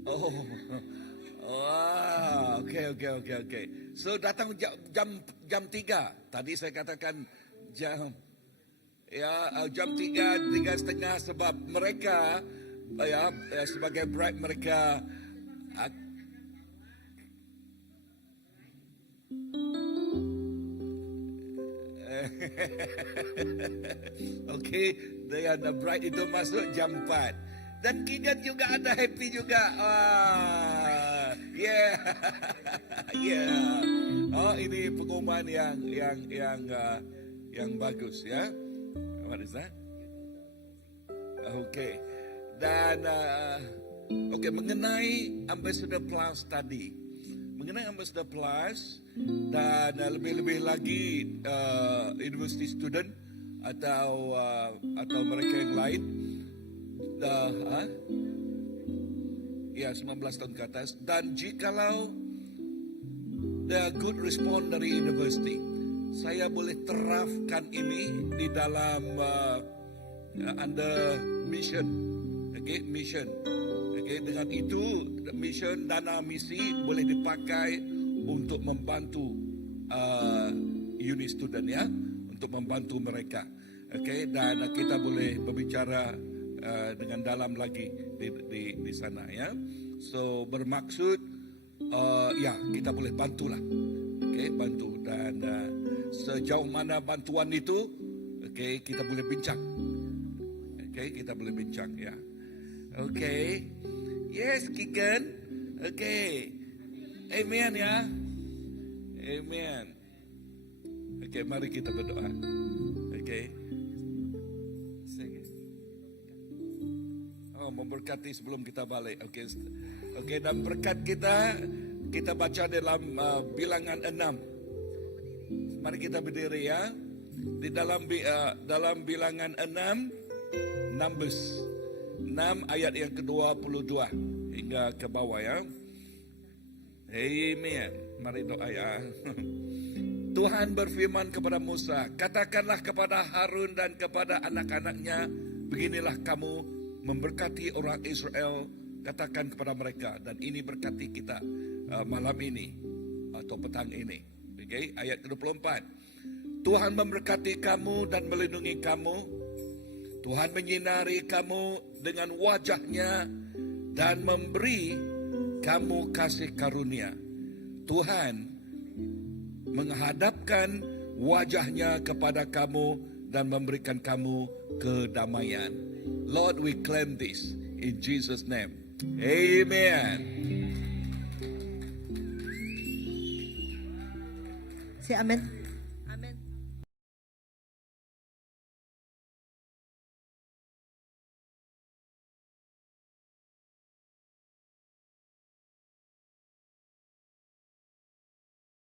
Oh, Wah, okey. So datang jam 3. Tadi saya katakan jam 3:30 sebab mereka sebagai bride mereka okey, dan bride itu masuk jam 4. Dan Keegan juga ada happy juga. Yeah. Oh, ini pengumuman yang bagus ya. What is that? Okay. Dan mengenai Ambassador Plus tadi. Mengenai Ambassador Plus dan lebih-lebih lagi university student atau mereka yang lain 19 tahun ke atas, dan jikalau the good response dari university, saya boleh terapkan ini di dalam under mission. Mission. Dengan itu mission, dana misi boleh dipakai untuk membantu uni student ya, untuk membantu mereka. Dan kita boleh berbicara dengan dalam lagi di sana ya. So bermaksud kita boleh bantulah. Bantu, dan sejauh mana bantuan itu kita boleh bincang. Kita boleh bincang ya. Yes, Keegan. Amen ya. Amen. Mari kita berdoa. Memberkati sebelum kita balik. Dan berkat kita baca dalam bilangan 6. Mari kita berdiri ya. Di dalam bilangan 6, Numbers 6 ayat yang ke-22 hingga ke bawah ya. Amen. Mari doa ya. Tuhan berfirman kepada Musa, katakanlah kepada Harun dan kepada anak-anaknya, beginilah kamu memberkati orang Israel, katakan kepada mereka, dan ini berkati kita malam ini atau petang ini. Ayat ke-24. Tuhan memberkati kamu dan melindungi kamu. Tuhan menyinari kamu dengan wajahnya dan memberi kamu kasih karunia. Tuhan menghadapkan wajahnya kepada kamu dan memberikan kamu kedamaian. Lord, we claim this in Jesus' name. Amen. Say amen.